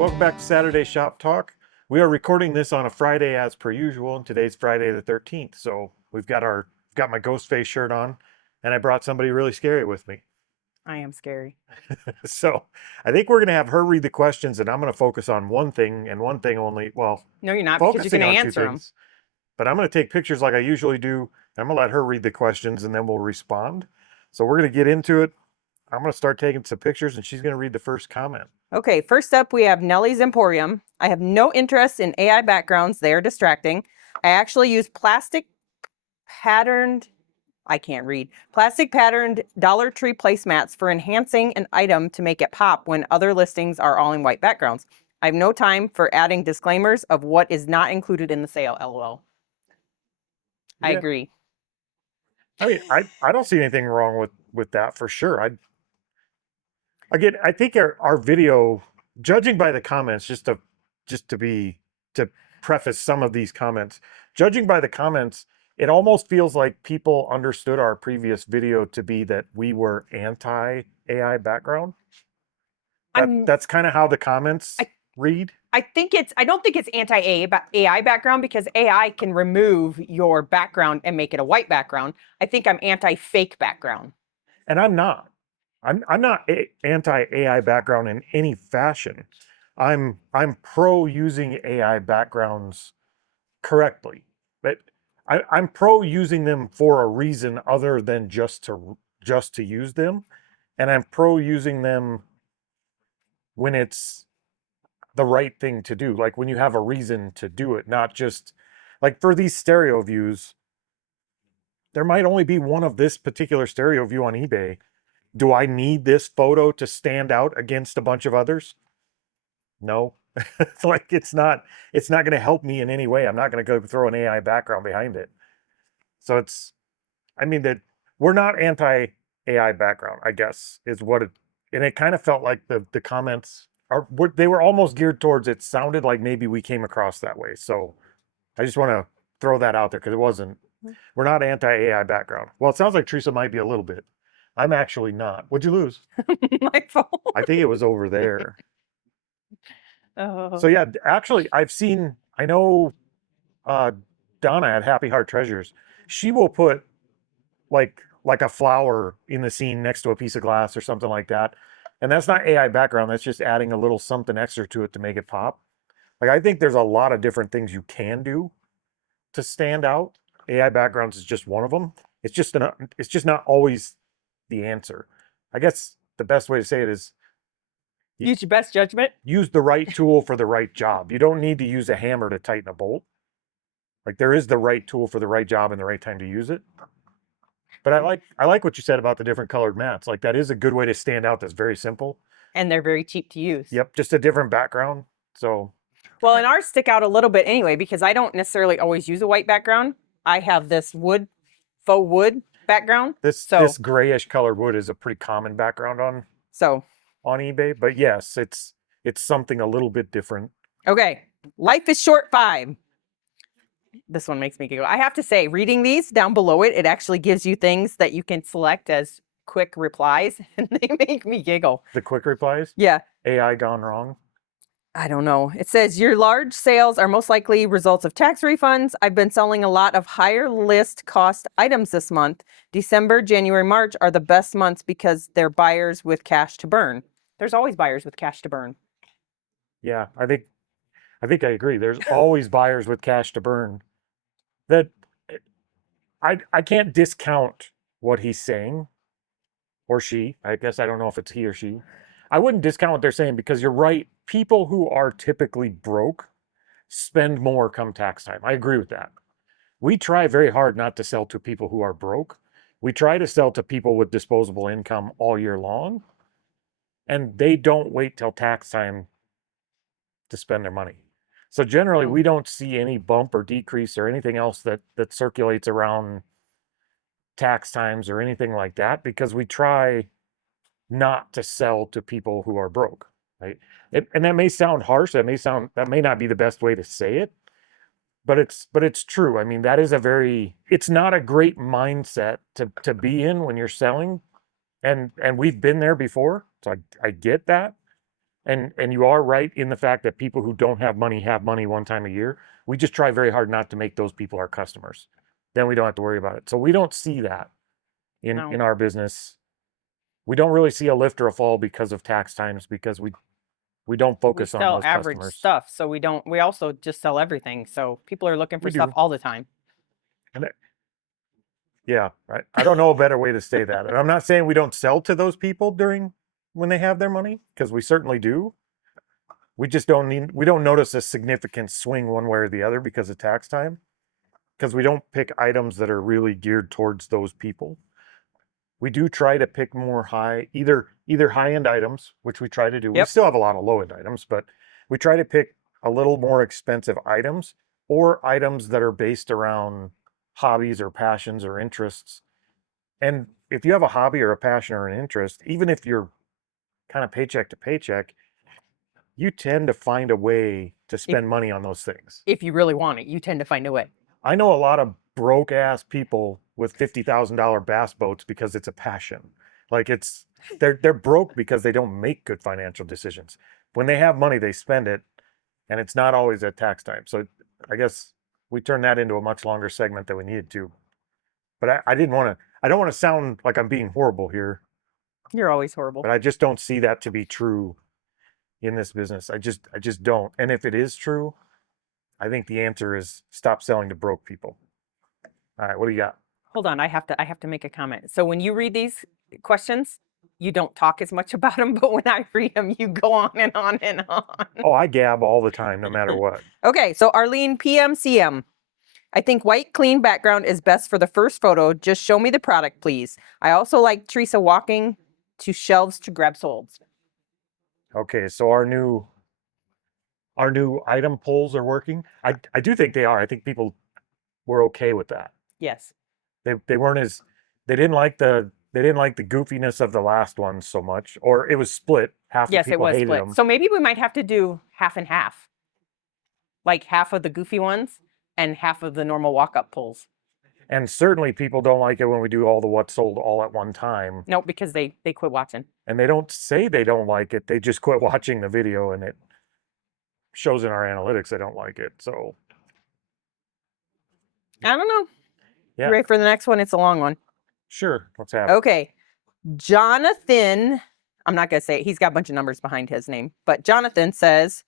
welcome back to Saturday Shop Talk. We are recording this on a Friday as per usual, and today's Friday the 13th. So we've got my ghost face shirt on, and I brought somebody really scary with me. I am scary. So I think we're gonna have her read the questions, and I'm gonna focus on one thing and one thing only. Well, No, you're not, because you're focusing going to on two answer them. things. But I'm gonna take pictures like I usually do. I'm gonna let her read the questions, and then we'll respond. So we're gonna get into it. I'm gonna start taking some pictures, and she's gonna read the first comment. Okay, first up, we have Nellie's Emporium. I have no interest in AI backgrounds. They are distracting. I actually use plastic patterned Dollar Tree placemats for enhancing an item to make it pop when other listings are all in white backgrounds. I have no time for adding disclaimers of what is not included in the sale, LOL. I Yeah. agree. I mean, I don't see anything wrong with that for sure. I think our video, judging by the comments, to preface some of these comments, judging by the comments, it almost feels like people understood our previous video to be that we were anti AI background. That's kind of how the comments read. I don't think it's anti-AI background, because AI can remove your background and make it a white background. I think I'm anti-fake background. And I'm not. I'm not anti-AI background in any fashion. I'm pro using AI backgrounds correctly, but I'm pro using them for a reason other than just to use them, and I'm pro using them when it's the right thing to do, like when you have a reason to do it, not just like for these stereo views. There might only be one of this particular stereo view on eBay. Do I need this photo to stand out against a bunch of others? No. It's like it's not going to help me in any way. I'm not going to go throw an AI background behind it. So that we're not anti AI background, I guess, is what it, and it kind of felt like the comments they were almost geared towards, it sounded like maybe we came across that way. So I just want to throw that out there, because it wasn't. We're not anti AI background. Well, it sounds like Teresa might be a little bit. I'm actually not. What'd you lose? My phone. I think it was over there. Oh. So yeah, actually, I know Donna at Happy Heart Treasures, she will put like a flower in the scene next to a piece of glass or something like that. And that's not AI background. That's just adding a little something extra to it to make it pop. Like, I think there's a lot of different things you can do to stand out. AI backgrounds is just one of them. It's just not always the answer. I guess the best way to say it is use your best judgment. Use the right tool for the right job. You don't need to use a hammer to tighten a bolt. Like, there is the right tool for the right job and the right time to use it. But I like what you said about the different colored mats. Like, that is a good way to stand out. That's very simple. And they're very cheap to use. Yep, just a different background. So, well, and ours stick out a little bit anyway, because I don't necessarily always use a white background. I have this faux wood background. This grayish colored wood is a pretty common background on eBay. But yes, it's something a little bit different. Okay, Life is Short 5. This one makes me giggle. I have to say, reading these down below it actually gives you things that you can select as quick replies, and they make me giggle. The quick replies? Yeah. AI gone wrong? I don't know. It says your large sales are most likely results of tax refunds. I've been selling a lot of higher list cost items this month. December, January, March are the best months because they're buyers with cash to burn. There's always buyers with cash to burn. Yeah, I think I agree. There's always buyers with cash to burn. That I can't discount what he's saying, or she. I guess I don't know if it's he or she. I wouldn't discount what they're saying, because you're right. People who are typically broke spend more come tax time. I agree with that. We try very hard not to sell to people who are broke. We try to sell to people with disposable income all year long, and they don't wait till tax time to spend their money. So generally, we don't see any bump or decrease or anything else that circulates around tax times or anything like that, because we try not to sell to people who are broke, right? And that may sound harsh. That may not be the best way to say it, but it's true. I mean, it's not a great mindset to be in when you're selling, and we've been there before. So I get that. And you are right in the fact that people who don't have money one time a year. We just try very hard not to make those people our customers. Then we don't have to worry about it. So we don't see that in No. in our business. We don't really see a lift or a fall because of tax times because we don't We focus on sell those average customers. stuff, so we also just sell everything. So people are looking for We stuff do. all the time. And yeah, I don't know a better way to say that. And I'm not saying we don't sell to those people during when they have their money, because we certainly do. We don't notice a significant swing one way or the other because of tax time, because we don't pick items that are really geared towards those people. We do try to pick more either high end items, which we try to do. We Yep. still have a lot of low end items, but we try to pick a little more expensive items or items that are based around hobbies or passions or interests. And if you have a hobby or a passion or an interest, even if you're kind of paycheck to paycheck, you tend to find a way to spend money on those things. If you really want it, you tend to find a way. I know a lot of broke ass people with $50,000 bass boats because it's a passion. Like they're broke because they don't make good financial decisions. When they have money, they spend it, and it's not always at tax time. So I guess we turned that into a much longer segment than we needed to. But I didn't want to. I don't want to sound like I'm being horrible here, You're always horrible. but I just don't see that to be true in this business. I just don't. And if it is true, I think the answer is stop selling to broke people. All right, what do you got? Hold on, I have to make a comment. So when you read these questions, you don't talk as much about them, but when I read them, you go on and on and on. Oh, I gab all the time, no matter what. Okay, so Arlene PMCM. I think white clean background is best for the first photo. Just show me the product, please. I also like Teresa walking to shelves to grab solds. Okay, so our new item polls are working. I do think they are. I think people were okay with that. Yes. They weren't as they didn't like the goofiness of the last one so much, or it was split. Half the Yes, it people was hated split. them. So maybe we might have to do half and half. Like half of the goofy ones and half of the normal walk-up pulls. And certainly people don't like it when we do all the what sold all at one time. No, because they quit watching. And they don't say they don't like it. They just quit watching the video, and it shows in our analytics they don't like it. So I don't know. yeah, You ready for the next one? It's a long one. sure. Let's have it. Okay. Jonathan, I'm not going to say it. He's got a bunch of numbers behind his name, but Jonathan says,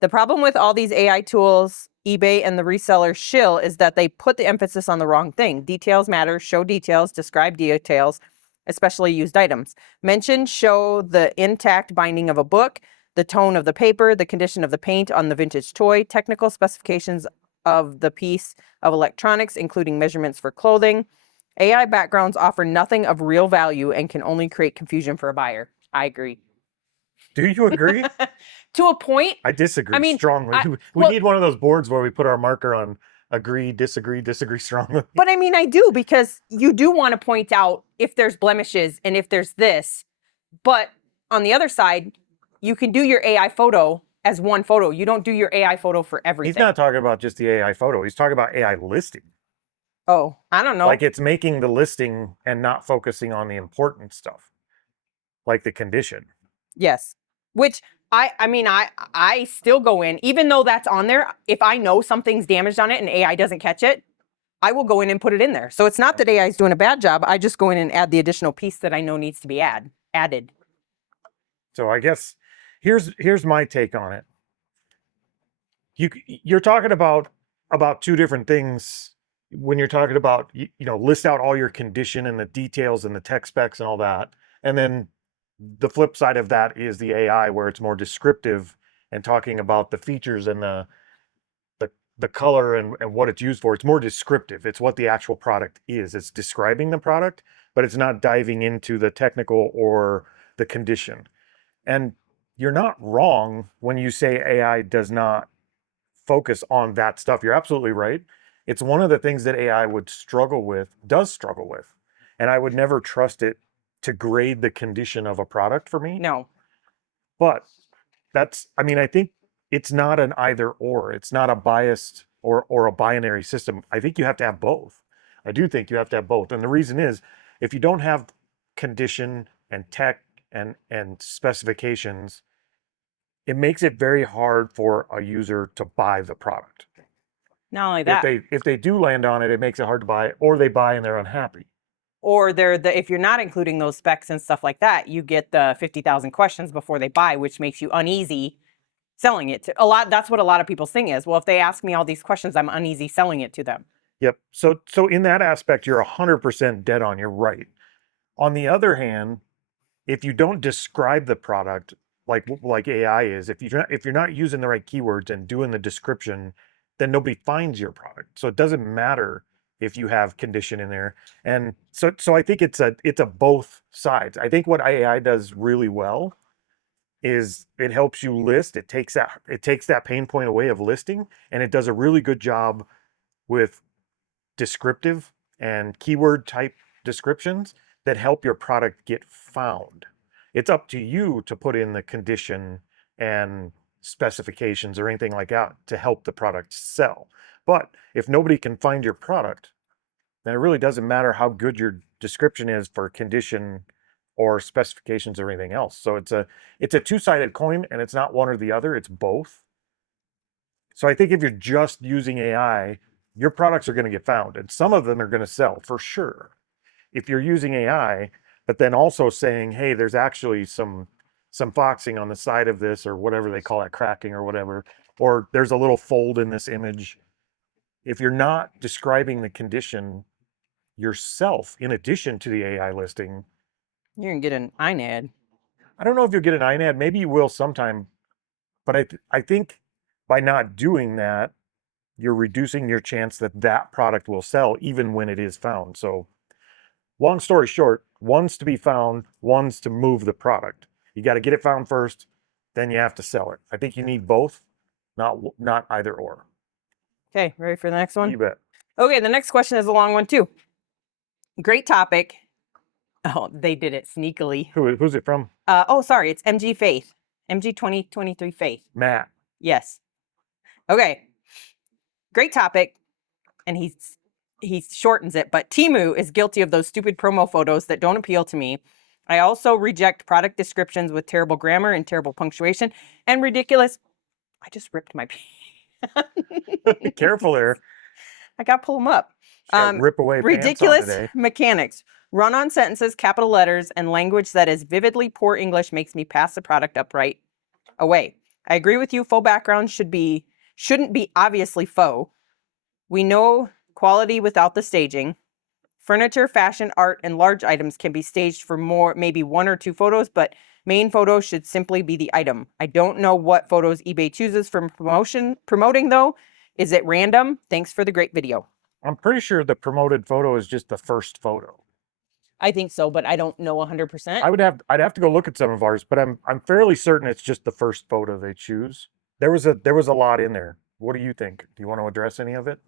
the problem with all these AI tools, eBay and the reseller shill, is that they put the emphasis on the wrong thing. Details matter, show details, describe details, especially used items. Mention, show the intact binding of a book, the tone of the paper, the condition of the paint on the vintage toy, technical specifications of the piece of electronics, including measurements for clothing. AI backgrounds offer nothing of real value and can only create confusion for a buyer. I agree. Do you agree? To a point. I disagree I mean, strongly. We need one of those boards where we put our marker on agree, disagree strongly. But I mean, I do, because you do want to point out if there's blemishes and if there's this. But on the other side, you can do your AI photo as one photo. You don't do your AI photo for everything. He's not talking about just the AI photo. He's talking about AI listing. Oh, I don't know. Like it's making the listing and not focusing on the important stuff, like the condition. Yes. Which I mean, I still go in, even though that's on there. If I know something's damaged on it and AI doesn't catch it, I will go in and put it in there. So it's not that AI is doing a bad job. I just go in and add the additional piece that I know needs to be added. So I guess here's my take on it. You're talking about two different things when you're talking about list out all your condition and the details and the tech specs and all that, and then the flip side of that is the AI, where it's more descriptive and talking about the features and the color and what it's used for. It's more descriptive. It's what the actual product is. It's describing the product, but it's not diving into the technical or the condition. And you're not wrong when you say AI does not focus on that stuff. You're absolutely right. It's one of the things that AI does struggle with. And I would never trust it to grade the condition of a product for me. No. But I think it's not an either or. It's not a biased or a binary system. I think you have to have both. I do think you have to have both. And the reason is, if you don't have condition and tech and specifications, it makes it very hard for a user to buy the product. Not only that, If they do land on it, it makes it hard to buy, or they buy and they're unhappy. or if you're not including those specs and stuff like that, you get the 50,000 questions before they buy, which makes you uneasy selling it to a lot. That's what a lot of people's thing is. Well, if they ask me all these questions, I'm uneasy selling it to them. Yep. So in that aspect, you're 100% dead on. You're right. On the other hand, if you don't describe the product like AI is, if you're not using the right keywords and doing the description, then nobody finds your product. So it doesn't matter if you have condition in there. And so I think it's a both sides. I think what AI does really well is it helps you list. It takes that pain point away of listing, and it does a really good job with descriptive and keyword type descriptions that help your product get found. It's up to you to put in the condition and specifications or anything like that to help the product sell. But if nobody can find your product, then it really doesn't matter how good your description is for condition or specifications or anything else. So it's a two-sided coin, and it's not one or the other, it's both. So I think if you're just using AI, your products are going to get found, and some of them are going to sell for sure. If you're using AI, but then also saying, hey, there's actually some foxing on the side of this, or whatever they call it, cracking or whatever, or there's a little fold in this image. If you're not describing the condition yourself, in addition to the AI listing, You're gonna get an INAD. I don't know if you'll get an INAD. Maybe you will sometime, but I think by not doing that, you're reducing your chance that that product will sell even when it is found. So long story short, one's to be found, one's to move the product. You got to get it found first, then you have to sell it. I think you need both, not either or. Okay, ready for the next one? You bet. Okay, the next question is a long one too. Great topic. Oh, they did it sneakily. Who's it from? Sorry, it's MG Faith. MG 2023 Faith. Matt. Yes. Okay. Great topic. And he shortens it, but Temu is guilty of those stupid promo photos that don't appeal to me. I also reject product descriptions with terrible grammar and terrible punctuation and ridiculous. I just ripped my Careful there. I got to pull them up. Rip away Ridiculous pants on today. mechanics. Run-on sentences, capital letters, and language that is vividly poor English makes me pass the product upright away. I agree with you. Faux background shouldn't be obviously faux. We know quality without the staging. Furniture, fashion, art, and large items can be staged for more, maybe one or two photos, but main photos should simply be the item. I don't know what photos eBay chooses for promoting though. Is it random? Thanks for the great video. I'm pretty sure the promoted photo is just the first photo. I think so, but I don't know 100%. I'd have to go look at some of ours, but I'm fairly certain it's just the first photo they choose. There was a lot in there. What do you think? Do you want to address any of it?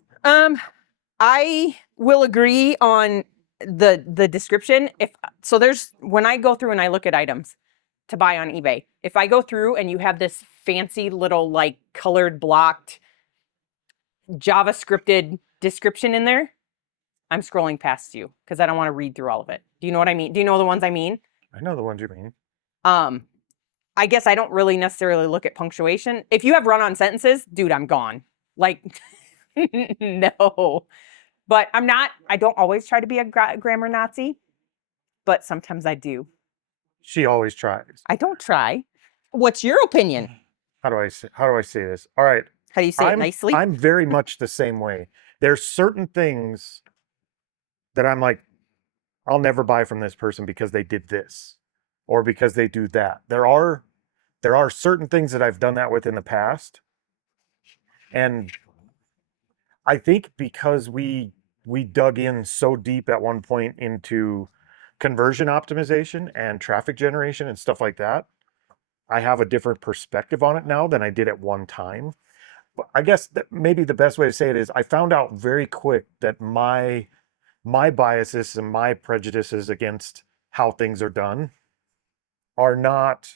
I will agree on the description. When I go through and I look at items to buy on eBay, if I go through and you have this fancy little like colored blocked JavaScripted description in there, I'm scrolling past you because I don't want to read through all of it. Do you know what I mean? Do you know the ones I mean? I know the ones you mean. I guess I don't really necessarily look at punctuation. If you have run-on sentences, dude, I'm gone. Like, no. But I don't always try to be a grammar Nazi, but sometimes I do. She always tries. I don't try. What's your opinion? How do I say this? All right. How do you say it nicely? I'm very much the same way. There's certain things that I'm like, I'll never buy from this person because they did this or because they do that. There are certain things that I've done that with in the past. And I think because we dug in so deep at one point into conversion optimization and traffic generation and stuff like that, I have a different perspective on it now than I did at one time. But I guess that maybe the best way to say it is I found out very quick that my biases and my prejudices against how things are done are not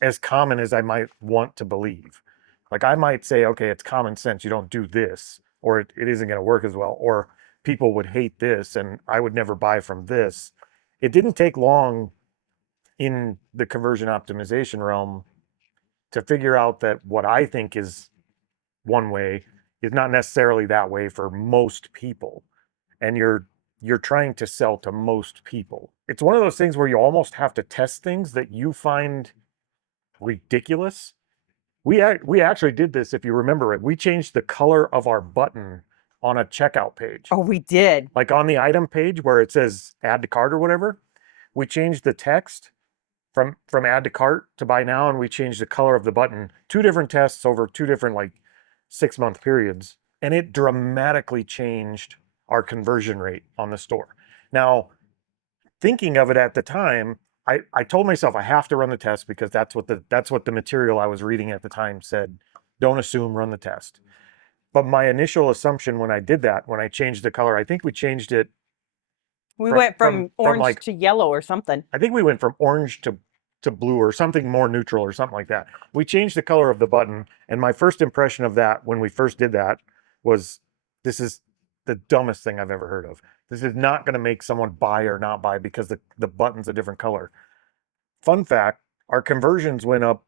as common as I might want to believe. Like I might say, okay, it's common sense. You don't do this, or it isn't going to work as well, or people would hate this and I would never buy from this. It didn't take long in the conversion optimization realm to figure out that what I think is one way is not necessarily that way for most people. And you're trying to sell to most people. It's one of those things where you almost have to test things that you find ridiculous. We actually did this, if you remember it. We changed the color of our button on a checkout page. Oh, we did. Like on the item page where it says add to cart or whatever, we changed the text from add to cart to buy now, and we changed the color of the button. Two different tests over two different like 6-month periods, and it dramatically changed our conversion rate on the store. Now, thinking of it at the time, I told myself I have to run the test because that's what the material I was reading at the time said. Don't assume, run the test. But my initial assumption when I did that, when I changed the color, I think we changed it. We went from orange like, to yellow or something. I think we went from orange to blue or something more neutral or something like that. We changed the color of the button, and my first impression of that when we first did that was, this is the dumbest thing I've ever heard of. This is not going to make someone buy or not buy because the button's a different color. Fun fact, our conversions went up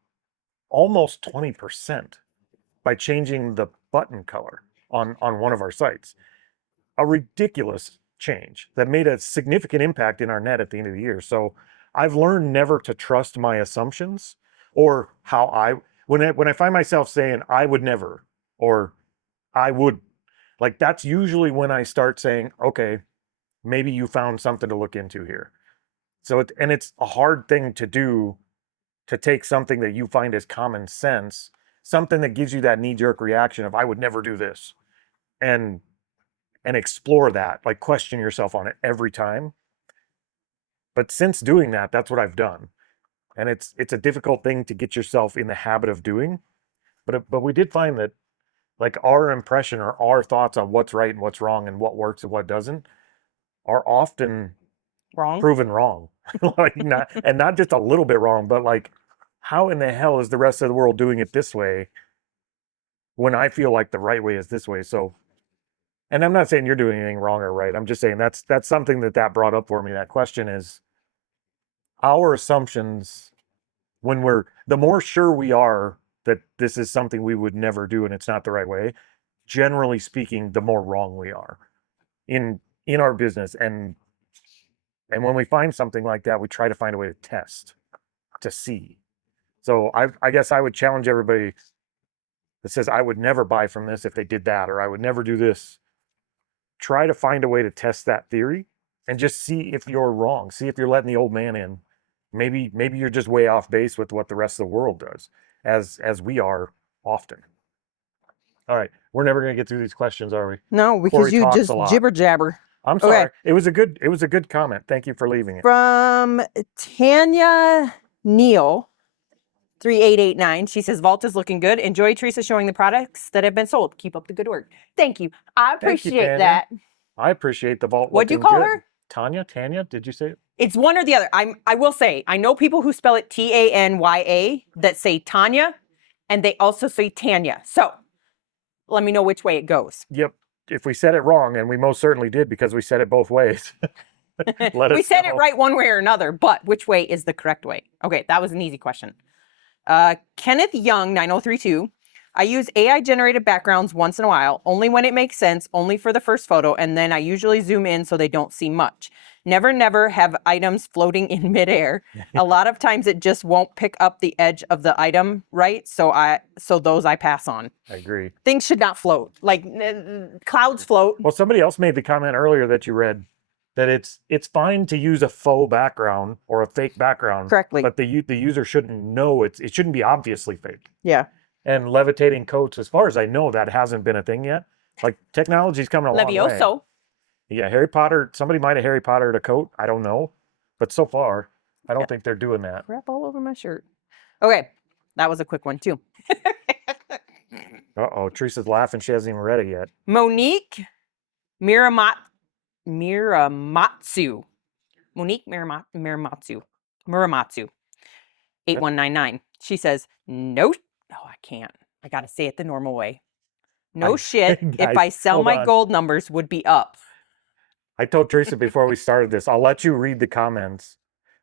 almost 20% by changing the button color on one of our sites. A ridiculous change that made a significant impact in our net at the end of the year. So I've learned never to trust my assumptions or when I find myself saying I would never or I would, like, that's usually when I start saying, okay, maybe you found something to look into here. So it's a hard thing to do, to take something that you find as common sense, something that gives you that knee-jerk reaction of I would never do this, and explore that, like question yourself on it every time. But since doing that, that's what I've done. And it's a difficult thing to get yourself in the habit of doing. But we did find that, like, our impression or our thoughts on what's right and what's wrong and what works and what doesn't are often proven wrong. Like, not just a little bit wrong, but like, how in the hell is the rest of the world doing it this way when I feel like the right way is this way? So, and I'm not saying you're doing anything wrong or right. I'm just saying that's something that brought up for me. That question is our assumptions when the more sure we are that this is something we would never do and it's not the right way, generally speaking, the more wrong we are in our business. And when we find something like that, we try to find a way to test, to see. So I guess I would challenge everybody that says I would never buy from this if they did that, or I would never do this. Try to find a way to test that theory and just see if you're wrong. See if you're letting the old man in. Maybe you're just way off base with what the rest of the world does, as we are often. All right, we're never going to get through these questions, are we? No, because you just jibber jabber. I'm sorry. Okay. It was a good comment. Thank you for leaving it. From Tanya Neal, 3889. She says, Vault is looking good. Enjoy Teresa showing the products that have been sold. Keep up the good work. Thank you. I appreciate that. I appreciate the Vault. What'd you call her? Tanya, did you say it? It's one or the other. I will say, I know people who spell it Tanya that say Tanya, and they also say Tanya. So let me know which way it goes. Yep. If we said it wrong, and we most certainly did because we said it both ways. We said it right one way or another, but which way is the correct way? Okay, that was an easy question. Kenneth Young, 9032. I use AI generated backgrounds once in a while, only when it makes sense, only for the first photo, and then I usually zoom in so they don't see much. Never have items floating in midair. A lot of times it just won't pick up the edge of the item right, so those I pass on. I agree. Things should not float. Like clouds float. Well, somebody else made the comment earlier that you read that it's fine to use a faux background or a fake background correctly, but the user shouldn't know it shouldn't be obviously fake. Yeah. And levitating coats, as far as I know, that hasn't been a thing yet. Like, technology's coming a long way. Levioso. Yeah, Harry Potter, somebody might have Harry Pottered a coat. I don't know. But so far, I don't think they're doing that. Crap all over my shirt. Okay, that was a quick one, too. Uh-oh, Teresa's laughing. She hasn't even read it yet. Monique Miramatsu. Monique Miramatsu. 8199. She says, no. Oh, I can't. I got to say it the normal way. No shit. Guys, if I sell my gold numbers would be up. I told Teresa before we started this, I'll let you read the comments,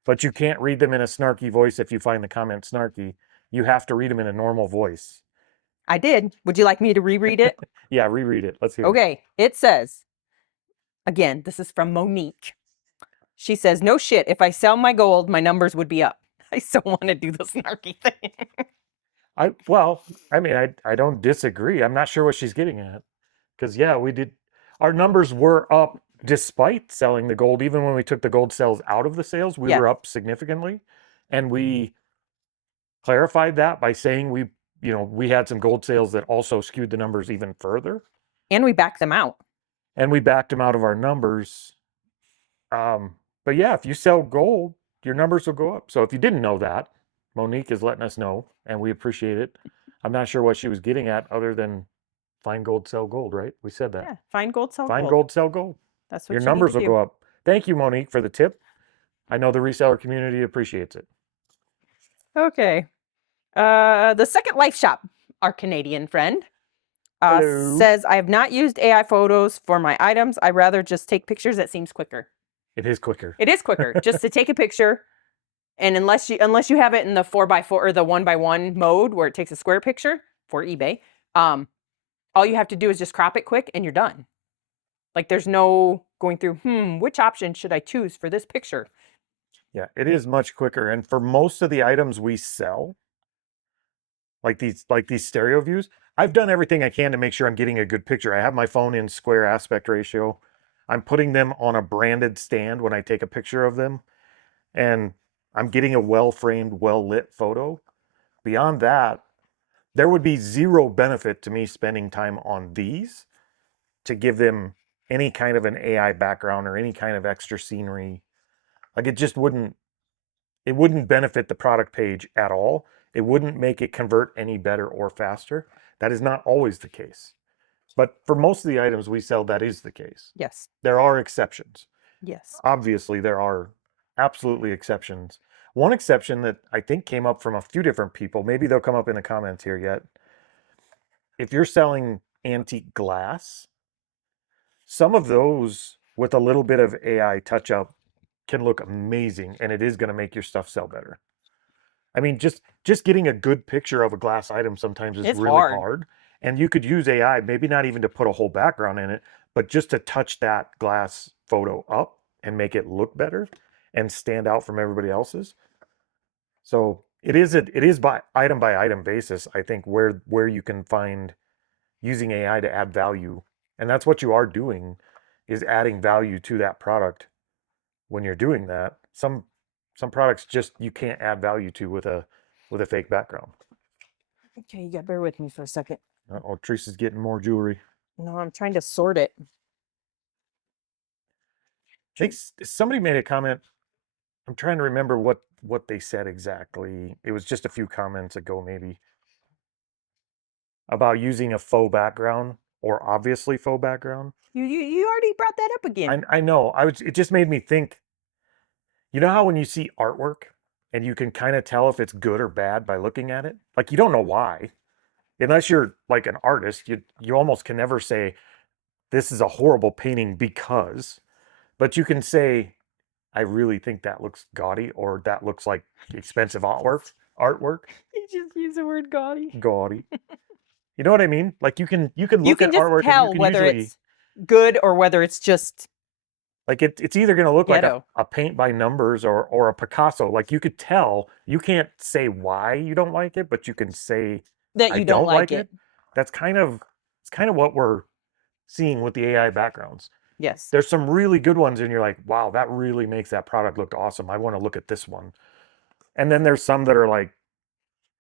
but you can't read them in a snarky voice if you find the comment snarky. you have to read them in a normal voice. I did. Would you like me to reread it? Yeah, reread it. Let's hear it. Okay. It says, again, this is from Monique. She says, no shit. If I sell my gold, my numbers would be up. I still want to do the snarky thing. I don't disagree. I'm not sure what she's getting at. Because yeah, we did our numbers were up despite selling the gold. Even when we took the gold sales out of the sales, we Yeah. were up significantly. And we clarified that by saying we had some gold sales that also skewed the numbers even further. And we backed them out. And we backed them out of our numbers. But yeah, if you sell gold, your numbers will go up. So if you didn't know that, Monique is letting us know, and we appreciate it. I'm not sure what she was getting at other than find gold, sell gold, right? We said that. Yeah. Find gold, sell Find gold. gold, sell gold. That's what Your you numbers need will to do. go up. Thank you, Monique, for the tip. I know the reseller community appreciates it. Okay. The Second Life Shop, our Canadian friend, Hello. says, I have not used AI photos for my items. I rather just take pictures. It seems quicker. It is quicker. It is quicker just to take a picture. And unless you have it in the 4x4 or the 1x1 mode where it takes a square picture for eBay, all you have to do is just crop it quick and you're done. Like there's no going through, which option should I choose for this picture? Yeah, it is much quicker. And for most of the items we sell, like these stereo views, I've done everything I can to make sure I'm getting a good picture. I have my phone in square aspect ratio. I'm putting them on a branded stand when I take a picture of them, and I'm getting a well-framed, well-lit photo. Beyond that, there would be zero benefit to me spending time on these to give them any kind of an AI background or any kind of extra scenery. Like it wouldn't benefit the product page at all. It wouldn't make it convert any better or faster. That is not always the case. But for most of the items we sell, that is the case. Yes. There are exceptions. Yes. Obviously, there are absolutely exceptions. One exception that I think came up from a few different people, maybe they'll come up in the comments here yet. If you're selling antique glass, some of those with a little bit of AI touch up can look amazing, and it is going to make your stuff sell better. I mean, just getting a good picture of a glass item sometimes is It's really hard. hard. And you could use AI, maybe not even to put a whole background in it, but just to touch that glass photo up and make it look better and stand out from everybody else's. So it is by item basis, I think, where you can find using AI to add value. And that's what you are doing, is adding value to that product when you're doing that. Some products just you can't add value to with a fake background. Okay, you got to bear with me for a second. Oh, Teresa's getting more jewelry. No, I'm trying to sort it. I think somebody made a comment. I'm trying to remember what they said exactly. It was just a few comments ago, maybe, about using a faux background or obviously faux background. You already brought that up again. I know. It just made me think. You know how when you see artwork and you can kind of tell if it's good or bad by looking at it? Like you don't know why. Unless you're like an artist, you almost can never say this is a horrible painting because, but you can say I really think that looks gaudy or that looks like expensive artwork. You just use the word gaudy. Gaudy. You know what I mean? Like you can You look can at just artwork tell and you can whether usually it's good or whether it's just like it's either going to look like ghetto. a paint by numbers or a Picasso. Like you could tell, you can't say why you don't like it, but you can say that I you don't like it. it. That's it's kind of what we're seeing with the AI backgrounds. Yes. There's some really good ones and you're like, wow, that really makes that product look awesome. I want to look at this one. And then there's some that are like,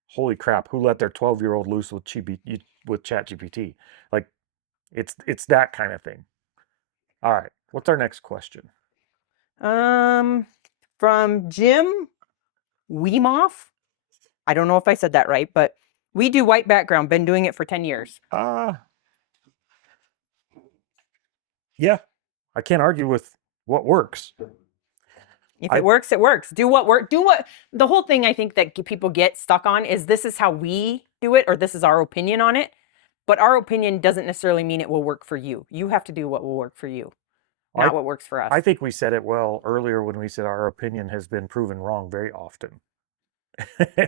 holy crap, who let their 12-year-old loose with ChatGPT? Like it's that kind of thing. All right, what's our next question? From Jim Weemoff. I don't know if I said that right, but we do white background. Been doing it for 10 years. Yeah, I can't argue with what works. If it works, it works. Do what the whole thing I think that people get stuck on is this is how we do it or this is our opinion on it. But our opinion doesn't necessarily mean it will work for you. You have to do what will work for you, not what works for us. I think we said it well earlier when we said our opinion has been proven wrong very often.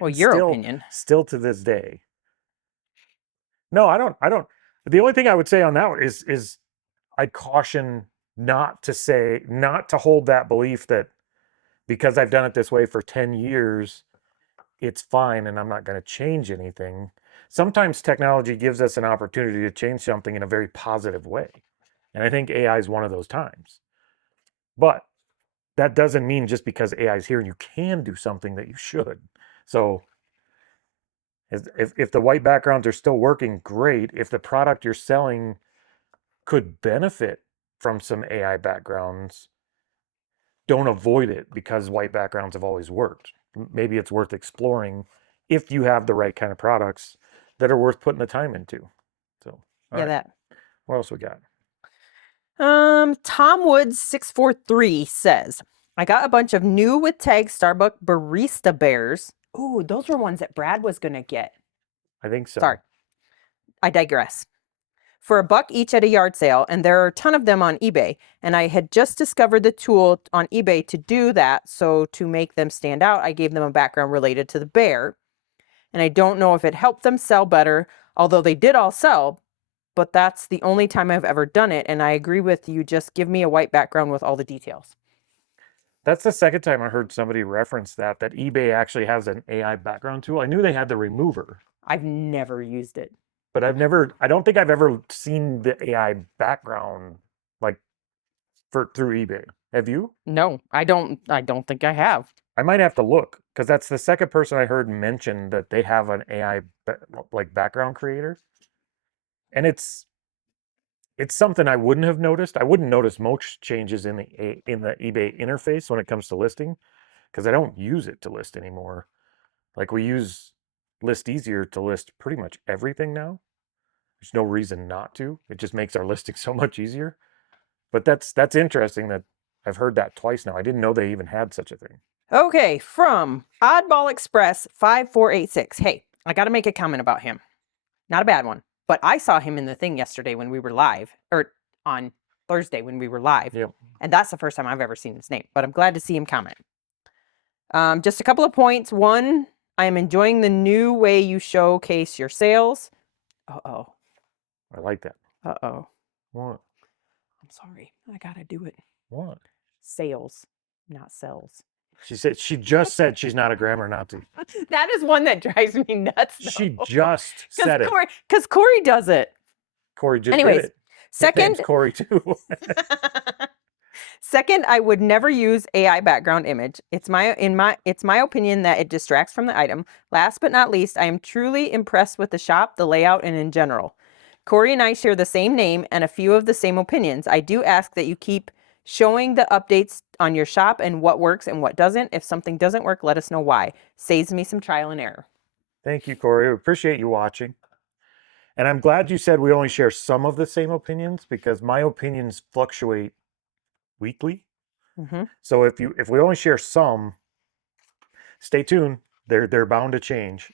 Well, And your opinion. still to this day. No, I don't. The only thing I would say on that is I'd caution not to hold that belief that because I've done it this way for 10 years, it's fine and I'm not going to change anything. Sometimes technology gives us an opportunity to change something in a very positive way. And I think AI is one of those times. But that doesn't mean just because AI is here, you can do something that you should. So if the white backgrounds are still working, great. If the product you're selling could benefit from some AI backgrounds, don't avoid it because white backgrounds have always worked. Maybe it's worth exploring if you have the right kind of products that are worth putting the time into. So, all Yeah, right. that. What else we got? Tom Woods 643 says, I got a bunch of new with tag Starbucks barista bears. Ooh, those were ones that Brad was gonna get. I think so. Sorry, I digress. For $1 each at a yard sale, and there are a ton of them on eBay. And I had just discovered the tool on eBay to do that. So to make them stand out, I gave them a background related to the bear. And I don't know if it helped them sell better, although they did all sell, but that's the only time I've ever done it. And I agree with you, just give me a white background with all the details. That's the second time I heard somebody reference that eBay actually has an AI background tool. I knew they had the remover, I've never used it. but I don't think I've ever seen the AI background like through eBay. Have you? No, I don't think I have. I might have to look because that's the second person I heard mention that they have an AI like background creator, and it's something I wouldn't have noticed. I wouldn't notice most changes in the eBay interface when it comes to listing because I don't use it to list anymore. Like we use List Easier to list pretty much everything now. There's no reason not to. It just makes our listing so much easier. But that's interesting that I've heard that twice now. I didn't know they even had such a thing. Okay, from Oddball Express 5486. Hey, I got to make a comment about him. Not a bad one, but I saw him in the thing yesterday when we were live, or on Thursday when we were live. Yep. And that's the first time I've ever seen his name, but I'm glad to see him comment. Just a couple of points. One, I am enjoying the new way you showcase your sales. Uh-oh. I like that. Uh-oh. What? I'm sorry. I got to do it. What? Sales, not cells. She just said she's not a grammar Nazi. That is one that drives me nuts. She just said it. Because Corey does it. Corey just Anyways, did it. His second, name's Corey too. second, I would never use AI background image. It's my opinion that it distracts from the item. Last but not least, I am truly impressed with the shop, the layout, and in general. Corey and I share the same name and a few of the same opinions. I do ask that you keep showing the updates on your shop and what works and what doesn't. If something doesn't work, let us know why. Saves me some trial and error. Thank you, Corey. We appreciate you watching. And I'm glad you said we only share some of the same opinions because my opinions fluctuate weekly. Mm-hmm. So if we only share some, stay tuned. They're bound to change.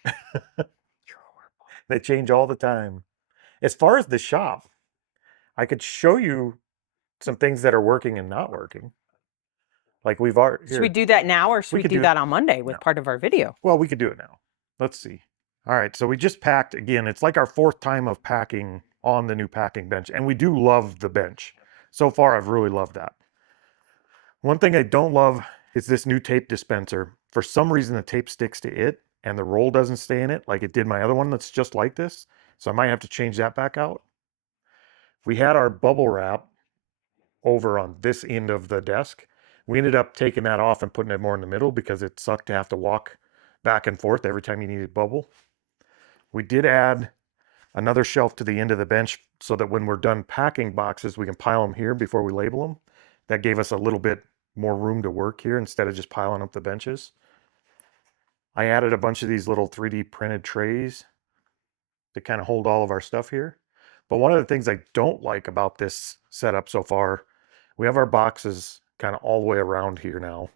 They change all the time. As far as the shop, I could show you some things that are working and not working. Like we've already. Should we do that now or should we do that on Monday with no. part of our video? Well, we could do it now. Let's see. All right, so we just packed again. It's like our fourth time of packing on the new packing bench, and we do love the bench. So far, I've really loved that. One thing I don't love is this new tape dispenser. For some reason, the tape sticks to it and the roll doesn't stay in it like it did my other one that's just like this. So I might have to change that back out. We had our bubble wrap over on this end of the desk. We ended up taking that off and putting it more in the middle because it sucked to have to walk back and forth every time you needed bubble. We did add another shelf to the end of the bench so that when we're done packing boxes, we can pile them here before we label them. That gave us a little bit more room to work here instead of just piling up the benches. I added a bunch of these little 3D printed trays to kind of hold all of our stuff here. But one of the things I don't like about this setup so far, we have our boxes kind of all the way around here now,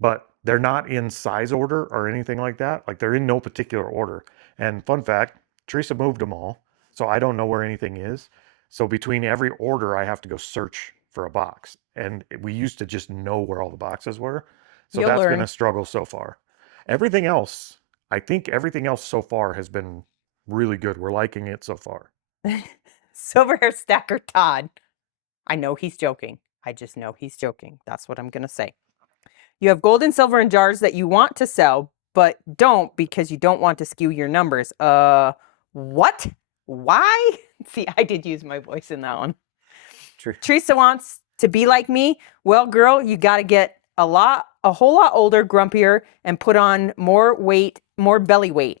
but they're not in size order or anything like that. Like they're in no particular order. And fun fact, Teresa moved them all, so I don't know where anything is. So between every order, I have to go search for a box. And we used to just know where all the boxes were. So that's been a struggle so far. Everything else, I think everything else so far has been really good. We're liking it so far. Silver hair stacker Todd. I know he's joking. I just know he's joking. That's what I'm going to say. You have gold and silver in jars that you want to sell, but don't because you don't want to skew your numbers. What? Why? See, I did use my voice in that one. True. Teresa wants to be like me. Well, girl, you got to get a whole lot older, grumpier, and put on more weight, more belly weight.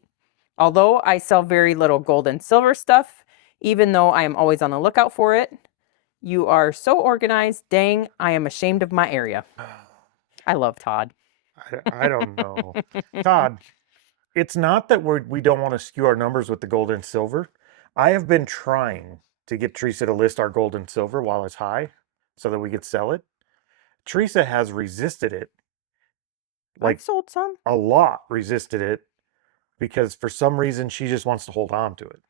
Although I sell very little gold and silver stuff, even though I am always on the lookout for it. You are so organized. Dang, I am ashamed of my area. I love Todd. I don't know. Todd, it's not that we don't want to skew our numbers with the gold and silver. I have been trying to get Teresa to list our gold and silver while it's high so that we could sell it. Teresa has resisted it. I've sold some. A lot resisted it because for some reason she just wants to hold on to it.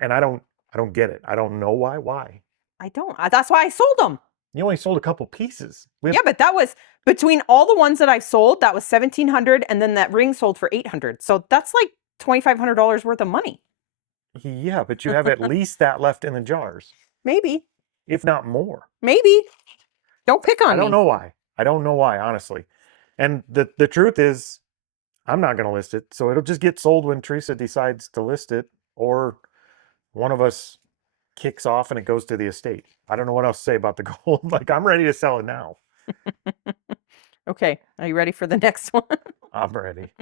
And I don't get it. I don't know why. Why? I don't. That's why I sold them. You only sold a couple pieces. Yeah, but that was between all the ones that I've sold, that was $1,700, and then that ring sold for $800. So that's like $2,500 worth of money. Yeah, but you have at least that left in the jars, Maybe. if not more. Maybe. Don't pick on me. I don't know why. I don't know why, honestly. And the truth is, I'm not going to list it. So it'll just get sold when Teresa decides to list it, or one of us kicks off and it goes to the estate. I don't know what else to say about the gold. Like, I'm ready to sell it now. Okay. Are you ready for the next one? I'm ready.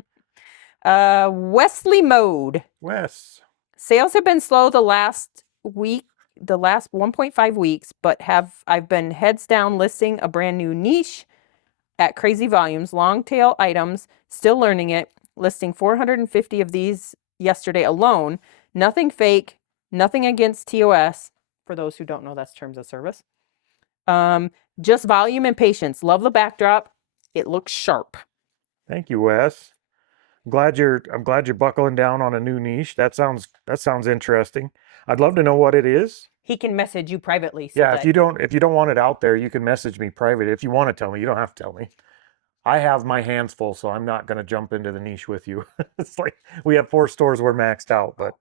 Wesley Mode. Wes. Sales have been slow the last 1.5 weeks, but I've been heads down listing a brand new niche at crazy volumes, long tail items, still learning it, listing 450 of these yesterday alone. Nothing fake, nothing against TOS. For those who don't know, that's terms of service. Just volume and patience. Love the backdrop. It looks sharp. Thank you, Wes. I'm glad you're buckling down on a new niche. That sounds interesting. I'd love to know what it is. He can message you privately. Yeah, if you don't want it out there, you can message me private. If you want to tell me, you don't have to tell me. I have my hands full, so I'm not going to jump into the niche with you. It's like we have 4 stores we're maxed out, but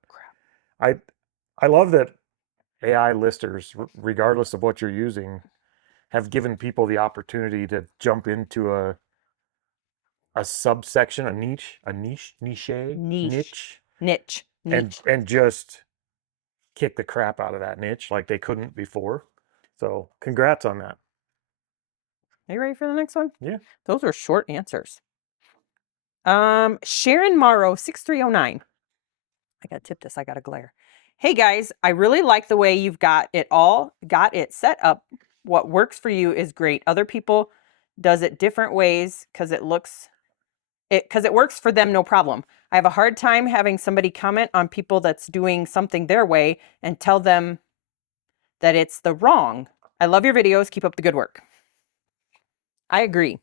I love that AI listers, regardless of what you're using, have given people the opportunity to jump into a subsection, a niche, and just kick the crap out of that niche like they couldn't before. So congrats on that. Are you ready for the next one? Yeah. Those are short answers. Sharon Morrow, 6309. I got to tip this. I got to glare. Hey guys, I really like the way you've got it set up. What works for you is great. Other people does it different ways because it works for them, no problem. I have a hard time having somebody comment on people that's doing something their way and tell them that it's the wrong. I love your videos. Keep up the good work. I agree.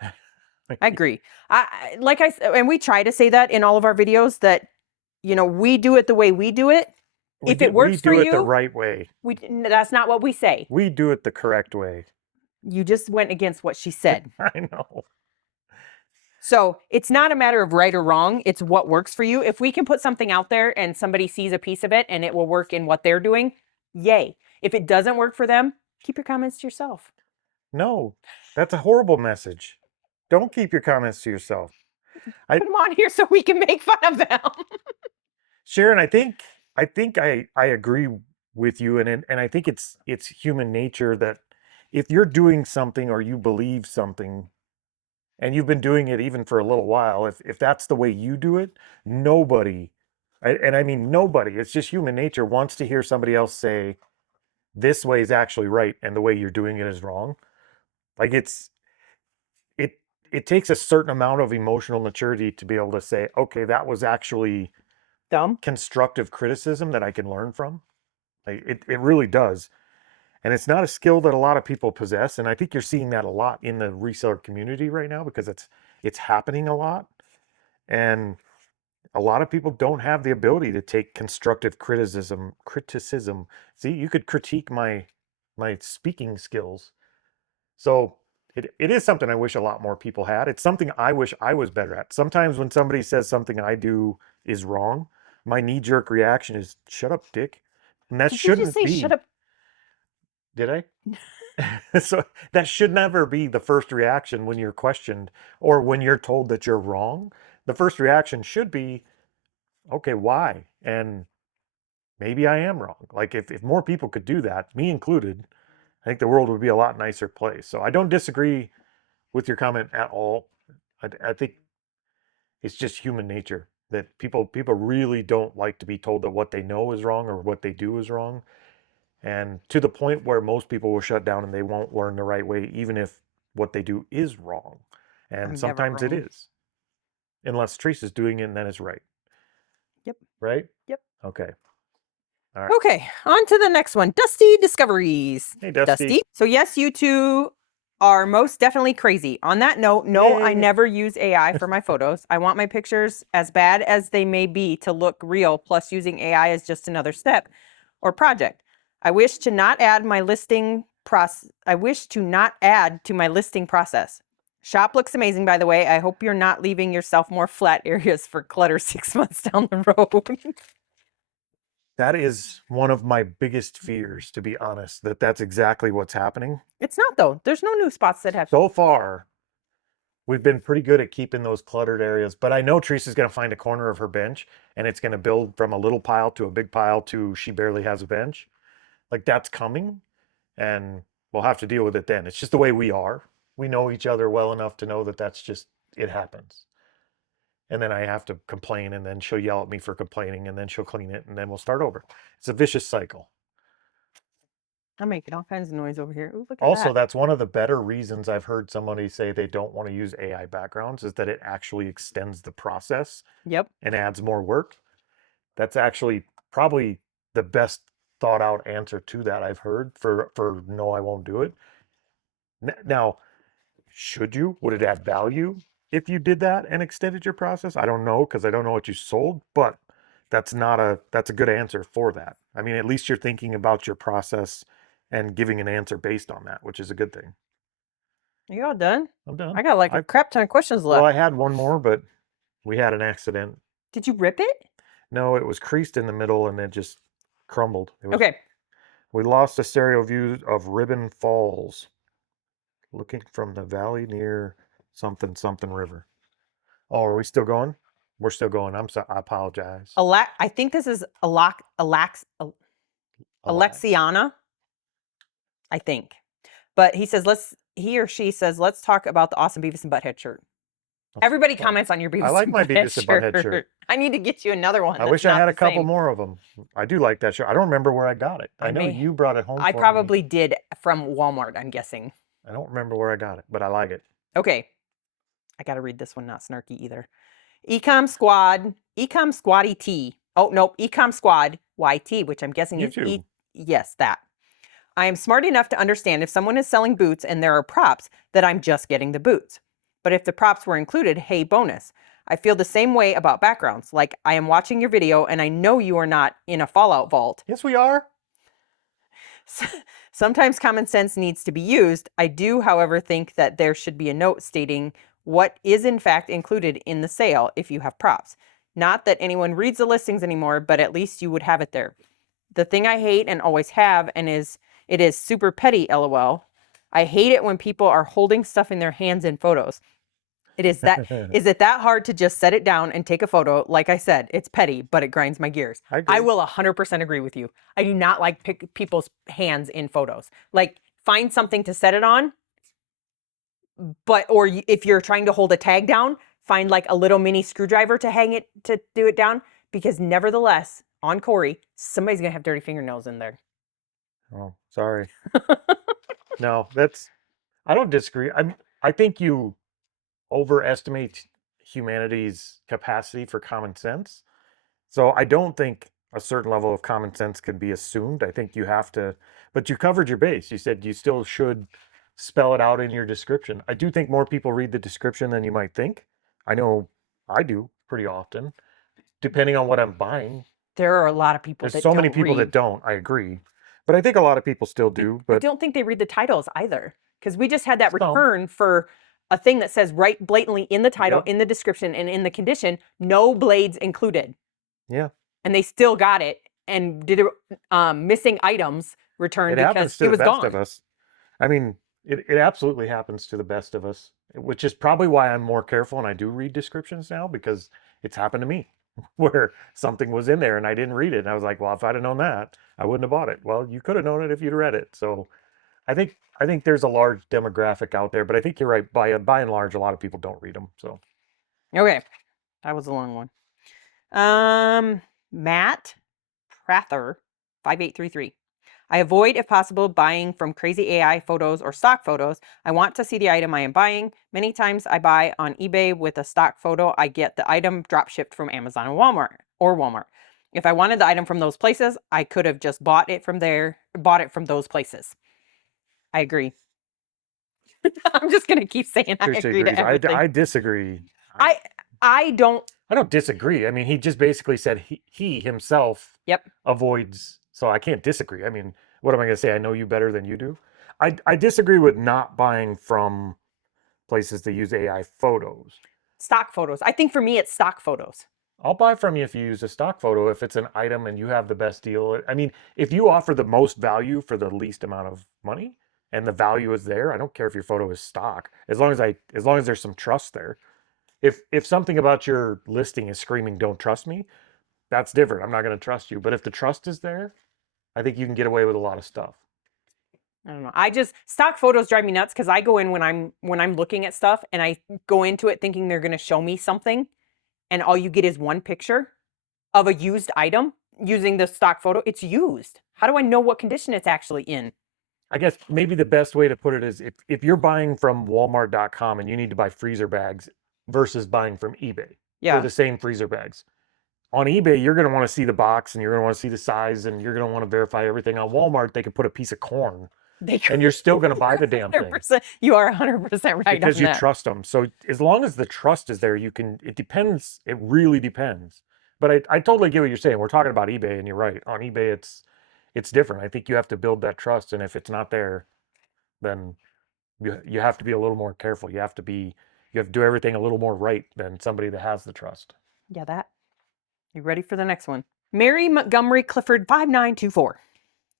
I agree. And we try to say that in all of our videos that, we do it the way we do it. If it works for you, we do it the right way. That's not what we say. We do it the correct way. You just went against what she said. I know. So it's not a matter of right or wrong. It's what works for you. If we can put something out there and somebody sees a piece of it and it will work in what they're doing, yay. If it doesn't work for them, keep your comments to yourself. No, that's a horrible message. Don't keep your comments to yourself. Put them on here so we can make fun of them. Sharon, I think I agree with you, and I think it's human nature that if you're doing something or you believe something, and you've been doing it even for a little while, if that's the way you do it, nobody, and I mean nobody, it's just human nature, wants to hear somebody else say, this way is actually right, and the way you're doing it is wrong. Like it takes a certain amount of emotional maturity to be able to say, okay, that was actually dumb constructive criticism that I can learn from. Like it really does. And it's not a skill that a lot of people possess. And I think you're seeing that a lot in the reseller community right now because it's happening a lot. And a lot of people don't have the ability to take constructive criticism. See, you could critique my speaking skills. So it is something I wish a lot more people had. It's something I wish I was better at. Sometimes when somebody says something I do is wrong, my knee-jerk reaction is shut up, dick. And that Did you just shouldn't say shut be. up? Did I? So that should never be the first reaction when you're questioned or when you're told that you're wrong. The first reaction should be, okay, why? And maybe I am wrong. Like if more people could do that, me included, I think the world would be a lot nicer place. So I don't disagree with your comment at all. I think it's just human nature that people really don't like to be told that what they know is wrong or what they do is wrong. And to the point where most people will shut down and they won't learn the right way, even if what they do is wrong. And I'm never sometimes it wrong. is, unless Teresa's doing it and then it's right. Yep. Right? Yep. Okay. All right. Okay, on to the next one. Dusty Discoveries. Hey, Dusty. So yes, you two are most definitely crazy. On that note, no, I Yay. never use AI for my photos. I want my pictures, as bad as they may be, to look real, plus using AI is just another step or project. I wish to not add to my listing process. Shop looks amazing, by the way. I hope you're not leaving yourself more flat areas for clutter 6 months down the road. That is one of my biggest fears, to be honest, that's exactly what's happening. It's not, though. There's no new spots that have. So far, we've been pretty good at keeping those cluttered areas, but I know Teresa's going to find a corner of her bench and it's going to build from a little pile to a big pile to she barely has a bench. Like that's coming and we'll have to deal with it then. It's just the way we are. We know each other well enough to know that that's just, it happens. And then I have to complain and then she'll yell at me for complaining and then she'll clean it and then we'll start over. It's a vicious cycle. I'm making all kinds of noise over here. Ooh, look at Also, that. that's one of the better reasons I've heard somebody say they don't want to use AI backgrounds is that it actually extends the process Yep. and adds more work. That's actually probably the best thought out answer to that I've heard for no, I won't do it. Now, should you? Would it add value if you did that and extended your process? I don't know because I don't know what you sold, but that's a good answer for that. I mean, at least you're thinking about your process and giving an answer based on that, which is a good thing. Are you all done? I'm done. I got like a crap ton of questions left. Well, I had one more, but we had an accident. Did you rip it? No, it was creased in the middle and it just crumbled. Okay. We lost a stereo view of Ribbon Falls, looking from the valley near something something river. Oh, are we still going? We're still going. I'm sorry. I apologize. I think this is Alexiana. I think. But he or she says, let's talk about the awesome Beavis and Butthead shirt. Everybody comments on your Beavis I like and my Butthead Beavis and Butthead shirt. I need to get you another one. I wish I had a couple more of them. I do like that shirt. I don't remember where I got it. I know you brought it home. I probably did from Walmart, I'm guessing. I don't remember where I got it, but I like it. Okay. I got to read this one, not snarky either. Ecom Squaddy T. Oh, nope. Ecom Squad YT, which I'm guessing is yes, that. I am smart enough to understand if someone is selling boots and there are props that I'm just getting the boots. But if the props were included, hey, bonus. I feel the same way about backgrounds. Like I am watching your video and I know you are not in a Fallout vault. Yes, we are. Sometimes common sense needs to be used. I do, however, think that there should be a note stating what is in fact included in the sale if you have props. Not that anyone reads the listings anymore, but at least you would have it there. The thing I hate and always have it is super petty, LOL. I hate it when people are holding stuff in their hands in photos. Is it that hard to just set it down and take a photo? Like I said, it's petty, but it grinds my gears. I will 100% agree with you. I do not like people's hands in photos. Like find something to set it on, or if you're trying to hold a tag down, find like a little mini screwdriver to hang it, to do it down, because nevertheless, on Corey, somebody's gonna have dirty fingernails in there. Oh, sorry. No, I don't disagree. I think you overestimate humanity's capacity for common sense. So I don't think a certain level of common sense can be assumed. I think you have to, but you covered your base. You said you still should spell it out in your description. I do think more people read the description than you might think. I know I do pretty often, depending on what I'm buying. There are a lot of people There's so many people that don't. I agree. But I think a lot of people still do. But I don't think they read the titles either. because we just had that Some. return for a thing that says right blatantly in the title, Yep. in the description, and in the condition, no blades included. Yeah. And they still got it and did missing items returned It happens because to it the was best of gone. us. I mean, it absolutely happens to the best of us, which is probably why I'm more careful and I do read descriptions now because it's happened to me where something was in there and I didn't read it. And I was like, well, if I'd have known that, I wouldn't have bought it. Well, you could have known it if you'd read it. So I think there's a large demographic out there, but I think you're right. By and large, a lot of people don't read them. So Okay, that was a long one. Matt Prather, 5833. I avoid, if possible, buying from crazy AI photos or stock photos. I want to see the item I am buying. Many times I buy on eBay with a stock photo. I get the item drop shipped from Amazon and Walmart. If I wanted the item from those places, I could have just bought it from those places. I agree. I'm just gonna keep saying I Trisha agree to agrees. everything. I disagree. I don't. I don't disagree. I mean, he just basically said he himself Yep. avoids, so I can't disagree. I mean, what am I going to say? I know you better than you do. I disagree with not buying from places that use AI photos. Stock photos. I think for me, it's stock photos. I'll buy from you if you use a stock photo, if it's an item and you have the best deal. I mean, if you offer the most value for the least amount of money and the value is there, I don't care if your photo is stock, as long as there's some trust there. If something about your listing is screaming don't trust me, that's different. I'm not going to trust you. But if the trust is there, I think you can get away with a lot of stuff. I don't know. I just stock photos drive me nuts because I go in when I'm looking at stuff and I go into it thinking they're going to show me something, and all you get is one picture of a used item using the stock photo. It's used. How do I know what condition it's actually in? I guess maybe the best way to put it is if you're buying from Walmart.com and you need to buy freezer bags versus buying from eBay for Yeah, the same freezer bags. On eBay, you're going to want to see the box and you're going to want to see the size and you're going to want to verify everything. On Walmart, they could put a piece of corn they. and you're still going to buy the damn thing 100%. You are 100% right because on you that. trust them. So as long as the trust is there, it depends. It really depends. But I totally get what you're saying. We're talking about eBay and you're right. On eBay, it's different. I think you have to build that trust. And if it's not there, then you have to be a little more careful. You have to do everything a little more right than somebody that has the trust. Yeah, that. You ready for the next one? Mary Montgomery Clifford 5924.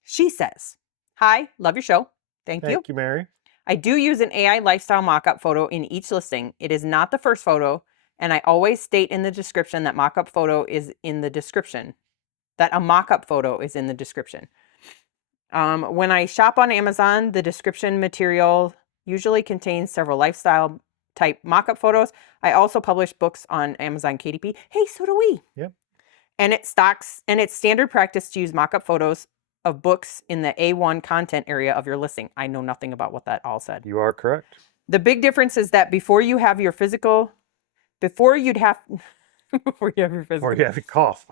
She says, "Hi, love your show. Thank you. Thank you, Mary. I do use an AI lifestyle mockup photo in each listing. It is not the first photo, and I always state in the description that mockup photo is in the description. That a mockup photo is in the description. When I shop on Amazon, the description material usually contains several lifestyle type mockup photos. I also publish books on Amazon KDP. Hey, so do we. Yep. And it's standard practice to use mockup photos of books in the A1 content area of your listing. I know nothing about what that all said. You are correct. The big difference is that before you'd have your physical, before you have Or you have a cough.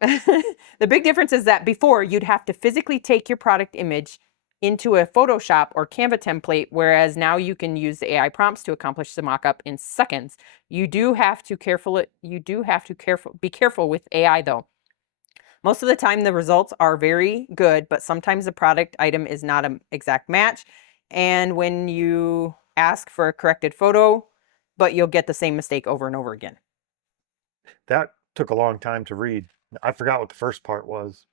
the big difference is that before you'd have to physically take your product image into a Photoshop or Canva template, whereas now you can use the AI prompts to accomplish the mockup in seconds. You do have to be careful with AI though. Most of the time the results are very good, but sometimes the product item is not an exact match. And when you ask for a corrected photo, but you'll get the same mistake over and over again. That took a long time to read. I forgot what the first part was.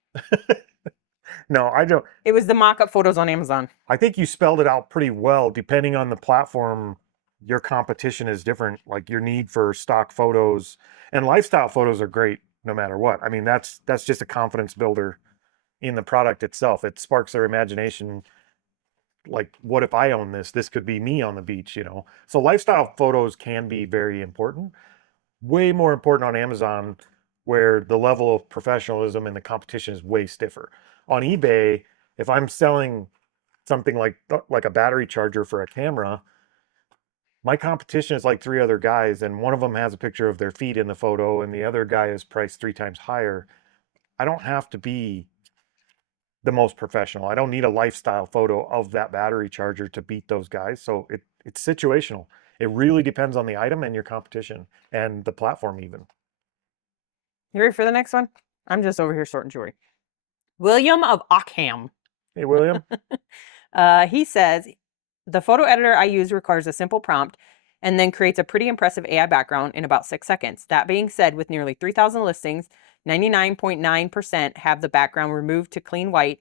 No, I don't. It was the mock-up photos on Amazon. I think you spelled it out pretty well. Depending on the platform, your competition is different. Like your need for stock photos and lifestyle photos are great no matter what. I mean, that's just a confidence builder in the product itself. It sparks their imagination. Like, what if I own this? This could be me on the beach, you know? So lifestyle photos can be very important. Way more important on Amazon, where the level of professionalism and the competition is way stiffer. On eBay, if I'm selling something like a battery charger for a camera, my competition is like three other guys, and one of them has a picture of their feet in the photo, and the other guy is priced 3 times higher. I don't have to be the most professional. I don't need a lifestyle photo of that battery charger to beat those guys. So it's situational. It really depends on the item and your competition and the platform even. You ready for the next one? I'm just over here sorting jewelry. William of Ockham. Hey, William. He says, The photo editor I use requires a simple prompt and then creates a pretty impressive AI background in about 6 seconds. That being said, with nearly 3,000 listings, 99.9% have the background removed to clean white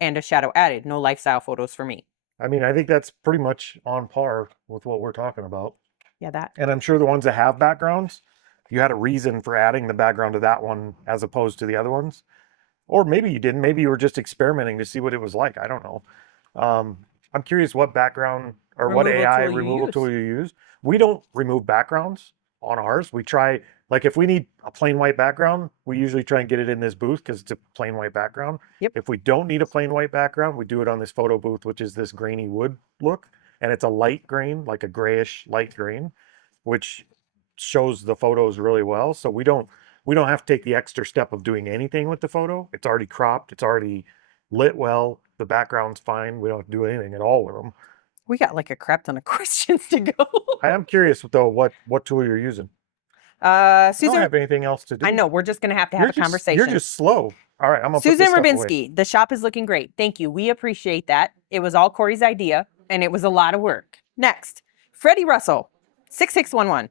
and a shadow added. No lifestyle photos for me. I mean, I think that's pretty much on par with what we're talking about. Yeah, that. And I'm sure the ones that have backgrounds, you had a reason for adding the background to that one as opposed to the other ones. Or maybe you didn't. Maybe you were just experimenting to see what it was like. I don't know. I'm curious what background or what Removal AI tool you removal use. tool you use. We don't remove backgrounds on ours. We try, like, if we need a plain white background, we usually try and get it in this booth because it's a plain white background. Yep. If we don't need a plain white background, we do it on this photo booth, which is this grainy wood look. And it's a light grain, like a grayish light grain, which shows the photos really well. So we don't have to take the extra step of doing anything with the photo. It's already cropped. It's already lit well. The background's fine. We don't have to do anything at all with them. We got like a crap ton of questions to go. I am curious though what tool you're using. I don't Susan, have anything else to do. I know we're just gonna have to have You're a just conversation. you're just slow. All right, I'm gonna put Susan this stuff away. Rabinski, the shop is looking great. Thank you. We appreciate that. It was all Corey's idea, and it was a lot of work. Next, Freddie Russell, 6611.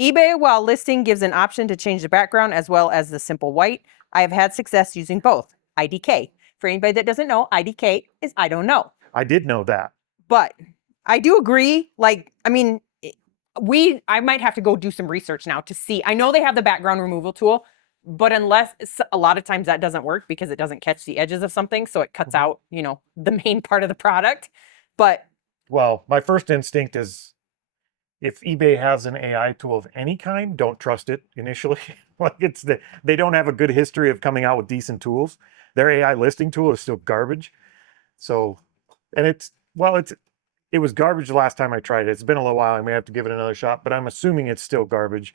eBay, while listing, gives an option to change the background as well as the simple white. I have had success using both. IDK. For anybody that doesn't know, IDK is I don't know. I did know that. But I do agree. Like, I mean, I might have to go do some research now to see. I know they have the background removal tool, but unless a lot of times that doesn't work because it doesn't catch the edges of something, so it cuts out, the main part of the product. But Well, my first instinct is if eBay has an AI tool of any kind, don't trust it initially. Like they don't have a good history of coming out with decent tools. Their AI listing tool is still garbage. So, and it was garbage the last time I tried it. It's been a little while. I may have to give it another shot, but I'm assuming it's still garbage.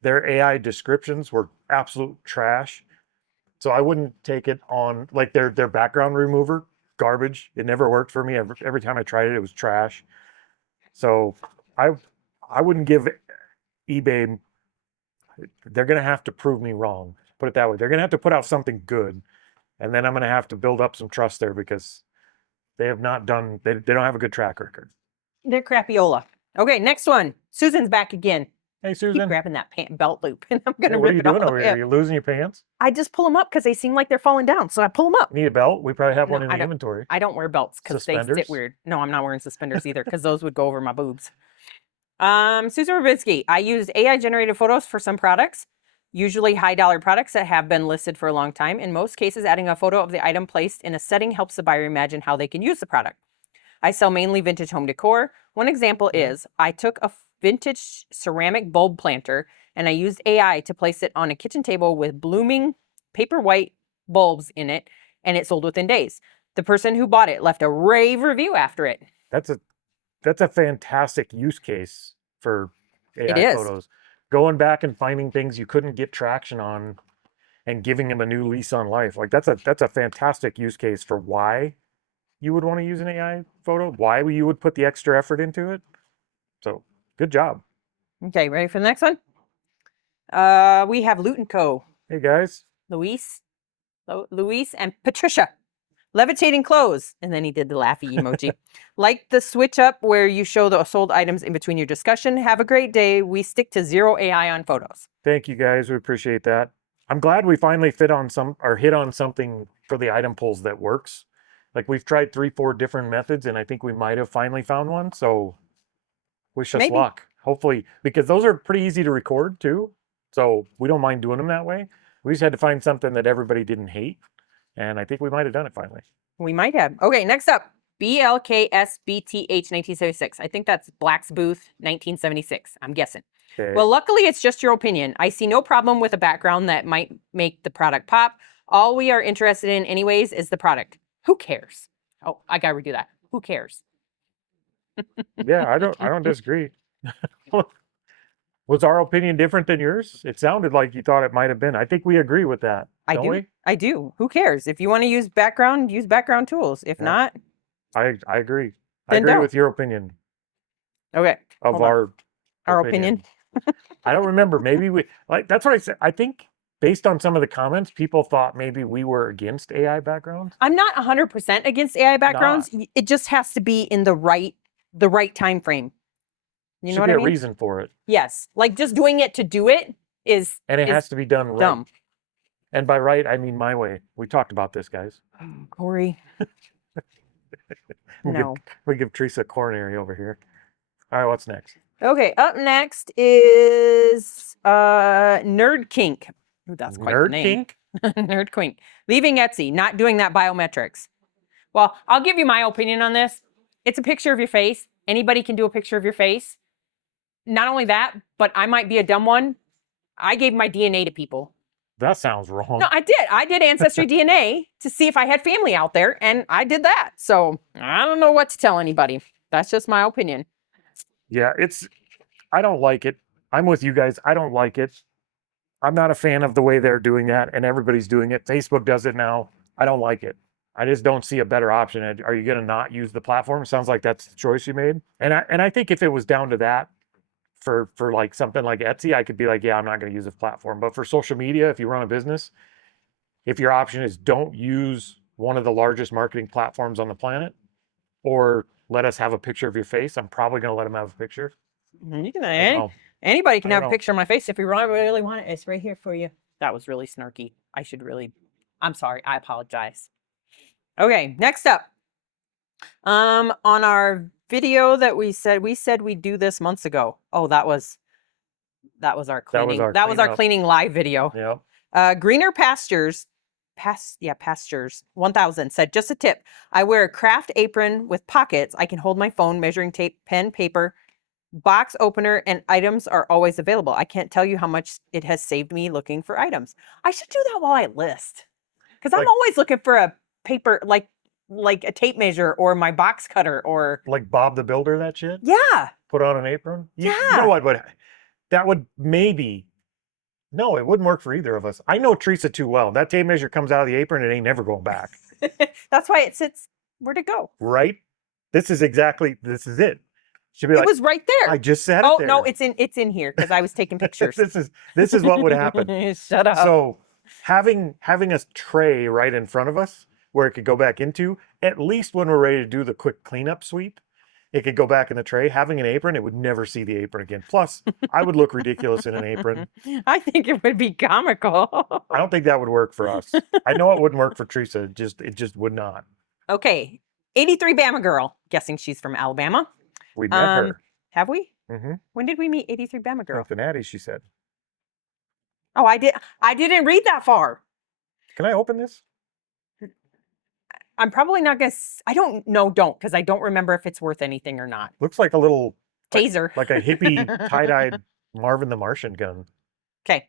Their AI descriptions were absolute trash. So I wouldn't take it on like their background remover, garbage. It never worked for me. Every time I tried it, it was trash. So I I wouldn't give eBay. They're gonna have to prove me wrong. Put it that way. They're gonna have to put out something good, and then I'm gonna have to build up some trust there because they have not done. They don't have a good track record. they're crappiola. Okay, next one. Susan's back again. Hey Keep Susan, grabbing that belt loop, and I'm hey, gonna what are rip you it off. doing over here? Are you losing your pants? I just pull them up because they seem like they're falling down, so I pull them up. Need a belt? We probably have No, one in I the don't. inventory. I don't wear belts because they Suspenders? sit weird. No, I'm not wearing suspenders either because those would go over my boobs. Susan Rabinski, I used AI generated photos for some products, usually high dollar products that have been listed for a long time. In most cases, adding a photo of the item placed in a setting helps the buyer imagine how they can use the product. I sell mainly vintage home decor. One example is I took a vintage ceramic bulb planter and I used AI to place it on a kitchen table with blooming paper white bulbs in it, and it sold within days. The person who bought it left a rave review after it. That's a fantastic use case for It AI is. photos. Going back and finding things you couldn't get traction on and giving them a new lease on life. Like that's a fantastic use case for why you would want to use an AI photo, why you would put the extra effort into it. So good job. Okay, ready for the next one? We have Loot & Co. Hey guys. Luis and Patricia. Levitating clothes. And then he did the laughy emoji. Like the switch up where you show the sold items in between your discussion. Have a great day. We stick to zero AI on photos. Thank you guys. We appreciate that. I'm glad we finally hit on something for the item pulls that works. Like we've tried 3-4 different methods and I think we might have finally found one. So wish us Maybe. luck. Hopefully, because those are pretty easy to record too. So we don't mind doing them that way. We just had to find something that everybody didn't hate. And I think we might have done it finally. We might have. Okay, next up. BLKSBTH 1976. I think that's Black's Booth 1976. I'm guessing. Okay. Well, luckily, it's just your opinion. I see no problem with a background that might make the product pop. All we are interested in, anyways, is the product. Who cares? Oh, I gotta redo that. Who cares? Yeah, I don't disagree. Was our opinion different than yours? It sounded like you thought it might have been. I think we agree with that. I Don't do. we? I do. Who cares? If you want to use background tools. If Yeah. not, I agree. I Then agree don't. with your opinion okay. of Hold on. our Our opinion. I don't remember. Maybe we like that's what I said. I think based on some of the comments, people thought maybe we were against AI backgrounds. I'm not 100% against AI backgrounds. It just has to be in the right time frame. You know Should what be I a mean? reason for it, Yes. Like just doing it to do it is and it has to be done right. dumb. And by right, I mean my way. We talked about this, guys. Corey. No. We give Teresa a coronary over here. All right, what's next? Okay, up next is Nerd Kink. Ooh, that's quite the Nerd name. kink? Nerd Kink. Leaving Etsy, not doing that biometrics. Well, I'll give you my opinion on this. It's a picture of your face. Anybody can do a picture of your face. Not only that, but I might be a dumb one. I gave my DNA to people. That sounds wrong. No, I did. I did Ancestry DNA to see if I had family out there, and I did that. So I don't know what to tell anybody. That's just my opinion. Yeah, I don't like it. I'm with you guys. I don't like it. I'm not a fan of the way they're doing that, and everybody's doing it. Facebook does it now. I don't like it. I just don't see a better option. Are you going to not use the platform? Sounds like that's the choice you made. And I think if it was down to that, for like something like Etsy, I could be like, yeah, I'm not going to use the platform. But for social media, if you run a business, if your option is don't use one of the largest marketing platforms on the planet, or let us have a picture of your face, I'm probably going to let them have a picture. You can. Anybody can have a picture of my face if you really want it. It's right here for you. That was really snarky. I'm sorry. I apologize. Okay, next up. On our video that we said we'd do this months ago. Oh, that was our cleaning. That was our cleaning live video. Yeah. Greener Pastures, Pastures 1000 said, just a tip. I wear a craft apron with pockets. I can hold my phone, measuring tape, pen, paper, box opener, and items are always available. I can't tell you how much it has saved me looking for items. I should do that while I list, because I'm always looking for a paper, like a tape measure or my box cutter, or like Bob the Builder, that shit. Yeah. Put on an apron. Yeah. You know what? That would maybe. No, it wouldn't work for either of us. I know Teresa too well. That tape measure comes out of the apron, it ain't never going back. That's why it sits where to go. Right? This is it. She'd be It like, was right there. I just said it there. No, it's in here because I was taking pictures. this is what would happen. Shut up. So having a tray right in front of us where it could go back into, at least when we're ready to do the quick cleanup sweep, it could go back in the tray. Having an apron, it would never see the apron again. Plus, I would look ridiculous in an apron. I think it would be comical. I don't think that would work for us. I know it wouldn't work for Teresa. It just would not. Okay. 83 Bama girl. Guessing she's from Alabama. We met her. Have we? Mm-hmm. When did we meet 83 Bama girl? Cincinnati, she said. Oh, I didn't read that far. Can I open this? I'm probably not going to. I don't know. Don't, because I don't remember if it's worth anything or not. Looks like a little taser. Like a hippie tie-dyed Marvin the Martian gun. Okay.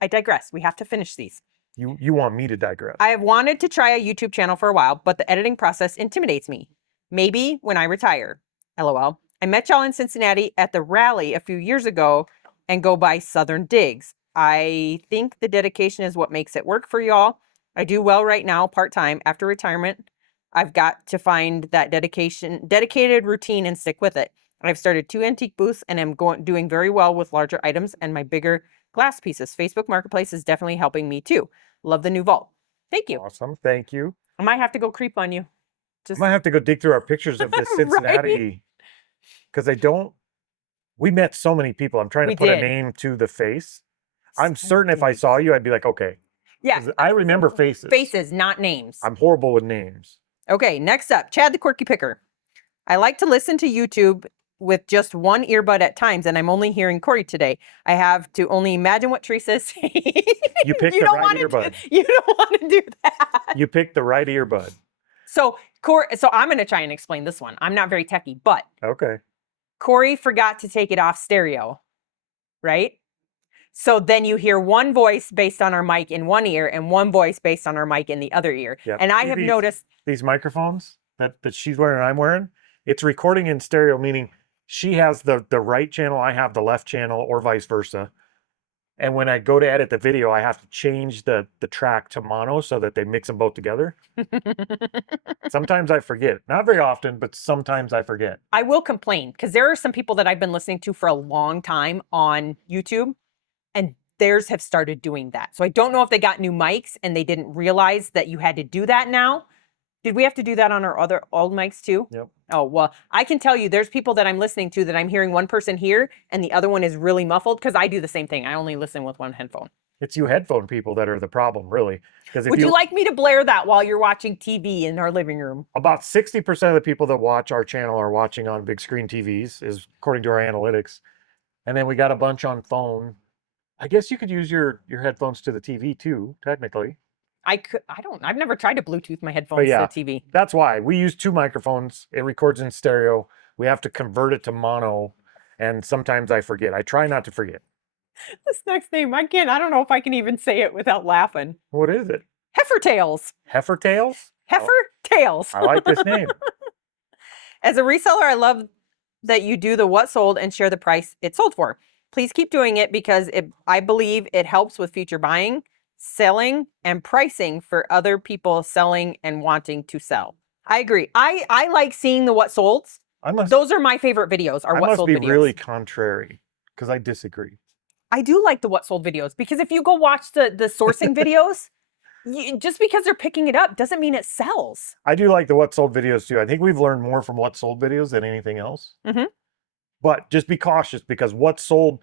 I digress. We have to finish these. You want me to digress? I have wanted to try a YouTube channel for a while, but the editing process intimidates me. Maybe when I retire. LOL. I met y'all in Cincinnati at the rally a few years ago and go by Southern Digs. I think the dedication is what makes it work for y'all. I do well right now, part-time. After retirement, I've got to find that dedicated routine and stick with it. I've started 2 antique booths and am doing very well with larger items and my bigger glass pieces. Facebook Marketplace is definitely helping me too. Love the new vault. Thank you. Awesome. Thank you. I might have to go creep on you. I might have to go dig through our pictures of this Cincinnati. Because we met so many people. I'm trying to put a name to the face. I'm certain if I saw you, I'd be like, okay. Yeah. I remember faces. Faces, not names. I'm horrible with names. Okay, next up, Chad the Quirky Picker. I like to listen to YouTube with just one earbud at times, and I'm only hearing Corey today. I have to only imagine what Teresa's saying. You picked the right earbud. You don't want to do that. You picked the right earbud. So I'm going to try and explain this one. I'm not very techie, but okay. Corey forgot to take it off stereo, right? So then you hear one voice based on our mic in one ear and one voice based on our mic in the other ear. Yep. And I have noticed these microphones that she's wearing and I'm wearing, it's recording in stereo, meaning she has the right channel, I have the left channel, or vice versa. And when I go to edit the video, I have to change the track to mono so that they mix them both together. Sometimes I forget. Not very often, but sometimes I forget. I will complain because there are some people that I've been listening to for a long time on YouTube, and theirs have started doing that. So I don't know if they got new mics and they didn't realize that you had to do that now. Did we have to do that on our other old mics too? Yep. Oh, well, I can tell you there's people that I'm listening to that I'm hearing one person here and the other one is really muffled because I do the same thing. I only listen with one headphone. It's you headphone people that are the problem, really. Because if Would you like me to blare that while you're watching TV in our living room? about 60% of the people that watch our channel are watching on big screen TVs, is according to our analytics. And then we got a bunch on phone. I guess you could use your headphones to the TV too, technically. I've never tried to Bluetooth my headphones yeah. to the TV. That's why we use 2 microphones. It records in stereo. We have to convert it to mono. And sometimes I forget. I try not to forget. This next name, I don't know if I can even say it without laughing. What is it? Heifer tails. Heifer tails? Heifer tails. I like this name. As a reseller, I love that you do the what sold and share the price it sold for. Please keep doing it because I believe it helps with future buying, selling, and pricing for other people selling and wanting to sell. I agree. I like seeing the what solds. Those are my favorite videos. Are what sold videos. I must be really contrary because I disagree. I do like the what sold videos because if you go watch the sourcing videos, just because they're picking it up doesn't mean it sells. I do like the what sold videos too. I think we've learned more from what sold videos than anything else. Mm-hmm. But just be cautious because what sold,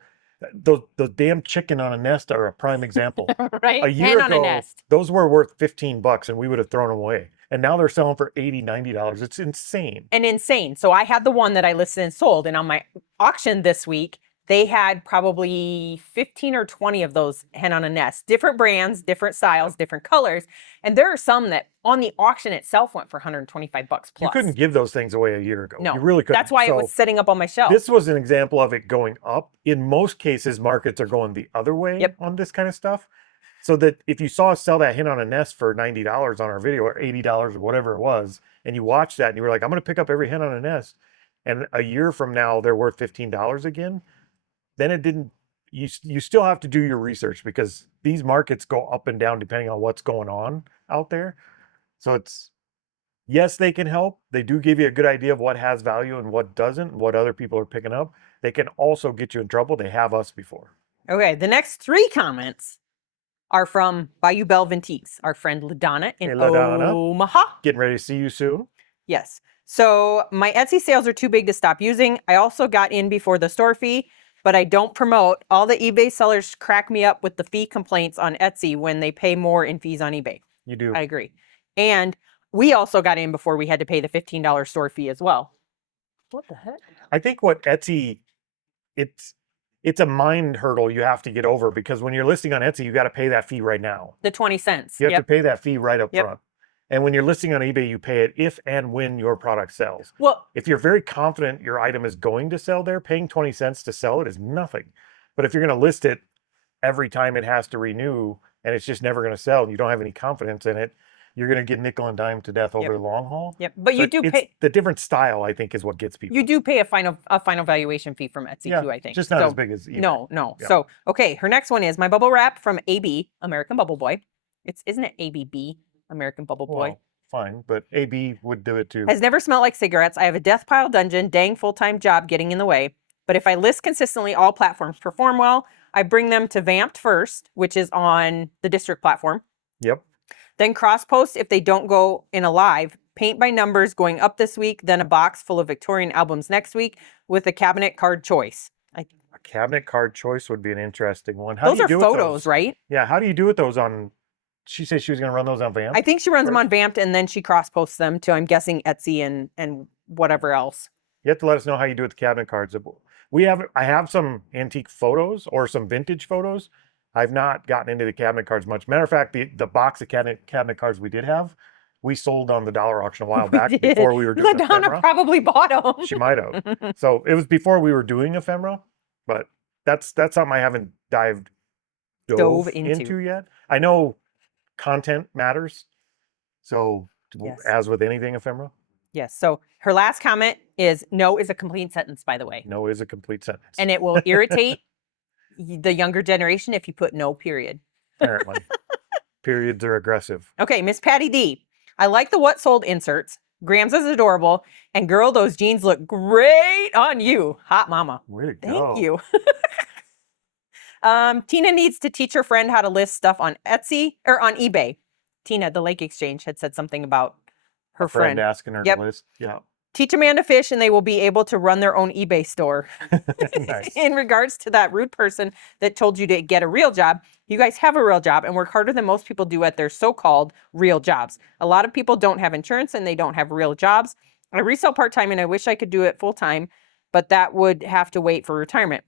the damn chicken on a nest are a prime example. Right? A year ago, those were worth $15 and we would have thrown them away. And now they're selling for $80, $90. It's insane. And insane. So I had the one that I listed and sold. And on my auction this week, they had probably 15 or 20 of those hen on a nest, different brands, different styles, different colors. And there are some that on the auction itself went for $125 plus. You couldn't give those things away a year ago. No, you really couldn't. That's why it was sitting up on my shelf. This was an example of it going up. In most cases, markets are going the other way on this kind of stuff. So that if you saw us sell that hen on a nest for $90 on our video or $80 or whatever it was, and you watched that and you were like, I'm going to pick up every hen on a nest. And a year from now, they're worth $15 again. Then it didn't, you still have to do your research because these markets go up and down depending on what's going on out there. So it's, yes, they can help. They do give you a good idea of what has value and what doesn't, what other people are picking up. They can also get you in trouble. They have us before. Okay, the next 3 comments are from Bayou Belle Antiques, our friend LaDonna in Omaha. Getting ready to see you soon. Yes. So my Etsy sales are too big to stop using. I also got in before the store fee, but I don't promote. All the eBay sellers crack me up with the fee complaints on Etsy when they pay more in fees on eBay. You do. I agree. And we also got in before we had to pay the $15 store fee as well. What the heck? I think what Etsy, it's a mind hurdle you have to get over because when you're listing on Etsy, you got to pay that fee right now. The 20 cents. You have to pay that fee right up front. And when you're listing on eBay, you pay it if and when your product sells. Well, if you're very confident your item is going to sell there, paying 20 cents to sell it is nothing. But if you're going to list it every time it has to renew and it's just never going to sell and you don't have any confidence in it, you're going to get nickel and dime to death over the long haul. Yep. But you do pay. The different style, I think, is what gets people. You do pay a final valuation fee from Etsy too, I think. Just not as big as eBay. No. Yeah. So, okay, her next one is my bubble wrap from AB, American Bubble Boy. Isn't it ABB, American Bubble Boy? Well, fine, but AB would do it too. Has never smelled like cigarettes. I have a death pile dungeon, dang full-time job getting in the way. But if I list consistently, all platforms perform well. I bring them to Vamped first, which is on the district platform. Yep. Then cross post if they don't go in a live. Paint by numbers going up this week. Then a box full of Victorian albums next week with a cabinet card choice. A cabinet card choice would be an interesting one. Those are photos, right? Yeah. How do you do with those on? She said she was going to run those on Vamped. I think she runs them on Vamped and then she cross posts them to, I'm guessing, Etsy and whatever else. You have to let us know how you do with the cabinet cards. I have some antique photos or some vintage photos. I've not gotten into the cabinet cards much. Matter of fact, the box of cabinet cards we did have, we sold on the dollar auction a while back before we were doing LaDonna probably bought them. She might have. So it was before we were doing ephemera, but that's something I haven't dove into yet. I know content matters. So as with anything ephemera. Yes. So her last comment is no is a complete sentence, by the way. No is a complete sentence. And it will irritate the younger generation if you put no period. Apparently. Periods are aggressive. Okay, Miss Patty D. I like the what sold inserts. Grams is adorable. And girl, those jeans look great on you. Hot mama. Way to go. Thank you. Tina needs to teach her friend how to list stuff on Etsy or on eBay. Tina, the Lake Exchange, had said something about her A friend friend. asking her Yep. to list. Yeah. Teach a man to fish and they will be able to run their own eBay store. Nice. In regards to that rude person that told you to get a real job, you guys have a real job and work harder than most people do at their so-called real jobs. A lot of people don't have insurance and they don't have real jobs. I resell part-time and I wish I could do it full-time, but that would have to wait for retirement.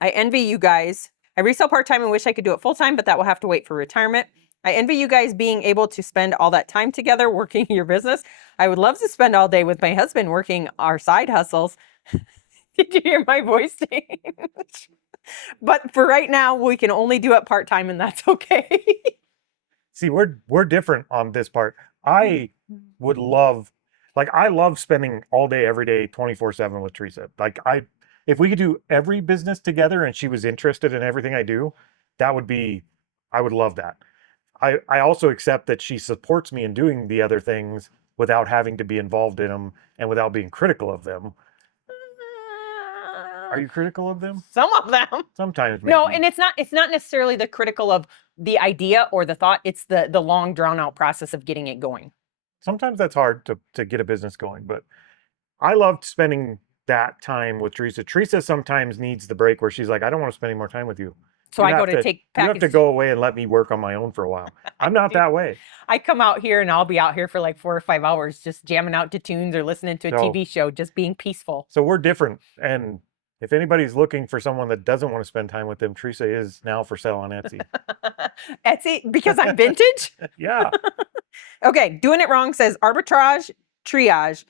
I envy you guys. I resell part-time and wish I could do it full-time, but that will have to wait for retirement. I envy you guys being able to spend all that time together working your business. I would love to spend all day with my husband working our side hustles. Did you hear my voice change? But for right now, we can only do it part-time and that's okay. See, we're different on this part. I would love, like, I love spending all day, every day, 24/7 with Teresa. If we could do every business together and she was interested in everything I do, I would love that. I also accept that she supports me in doing the other things without having to be involved in them and without being critical of them. Are you critical of them? Some of them. Sometimes, maybe. No, and it's not necessarily the critical of the idea or the thought. It's the long drawn out process of getting it going. Sometimes that's hard to get a business going, but I loved spending that time with Teresa. Teresa sometimes needs the break where she's like, I don't want to spend any more time with you. So You I go have to take You have to package. go away and let me work on my own for a while. I'm not that way. I come out here and I'll be out here for like 4 or 5 hours just jamming out to tunes or listening to a So- TV show, just being peaceful. So we're different. And if anybody's looking for someone that doesn't want to spend time with them, Teresa is now for sale on Etsy. Etsy, because I'm vintage? Yeah. Okay, Doing It Wrong says arbitrage, triage.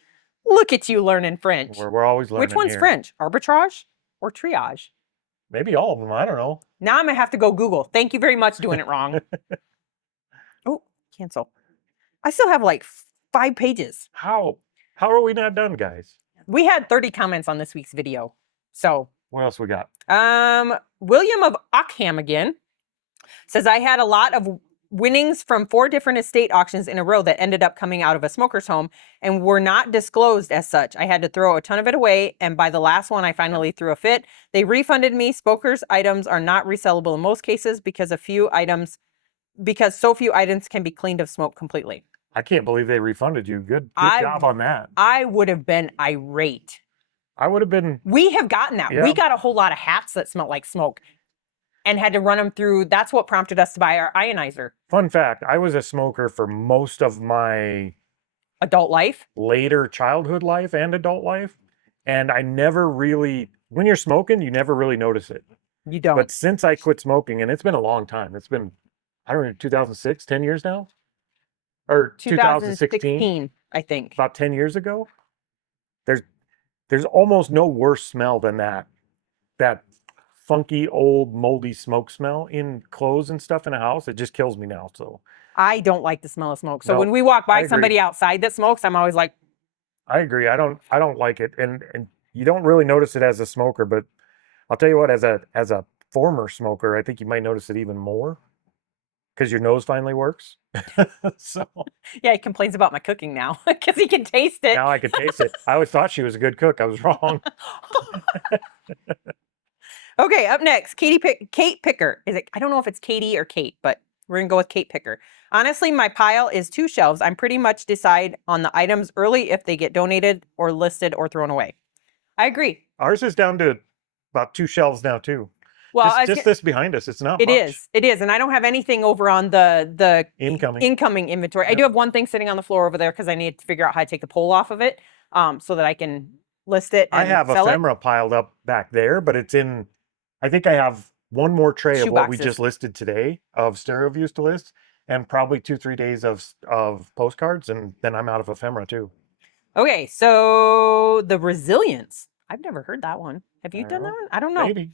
Look at you learning French. We're always learning. Which one's here. French? Arbitrage or triage? Maybe all of them. I don't know. Now I'm going to have to go Google. Thank you very much, Doing It Wrong. Oh, cancel. I still have like 5 pages. How are we not done, guys? We had 30 comments on this week's video. So, What else we got? William of Ockham again says, I had a lot of winnings from 4 different estate auctions in a row that ended up coming out of a smoker's home and were not disclosed as such. I had to throw a ton of it away, and by the last one, I finally threw a fit. They refunded me. Smokers' items are not resellable in most cases because so few items can be cleaned of smoke completely. I can't believe they refunded you. Good job on that. I would have been irate. I would have been. We have gotten that. Yeah. We got a whole lot of hats that smelled like smoke and had to run them through. That's what prompted us to buy our ionizer. Fun fact, I was a smoker for most of my Adult life. later childhood life and adult life. And I never really, when you're smoking, you never really notice it. You don't. But since I quit smoking, and it's been a long time, it's been, I don't know, 2006, 10 years now? Or 2016, I think. about 10 years ago. There's almost no worse smell than that funky old moldy smoke smell in clothes and stuff in a house. It just kills me now. So I don't like the smell of smoke. So No, when we walk I by agree. somebody outside that smokes, I'm always like, I agree. I don't like it, and you don't really notice it as a smoker. But I'll tell you what, as a former smoker, I think you might notice it even more because your nose finally works. So yeah, he complains about my cooking now because he can taste it. now I can taste it. I always thought she was a good cook. I was wrong. Okay, up next, Kate Picker. I don't know if it's Katie or Kate, but we're gonna go with Kate Picker. Honestly, my pile is 2 shelves. I'm pretty much decide on the items early if they get donated or listed or thrown away. I agree. Ours is down to about 2 shelves now too. Well, just this behind us. It's not It much. is, and I don't have anything over on the Incoming. inventory. I Yep. do have one thing sitting on the floor over there because I need to figure out how to take the pole off of it, so that I can list it. And I have sell it. ephemera piled up back there, but it's in. I think I have one more tray of Shoe what we boxes. just listed today of stereo views to list, and probably 2-3 days of postcards, and then I'm out of ephemera too. Okay, so the resilience. I've never heard that one. Have you I done don't that one? I don't know. Maybe.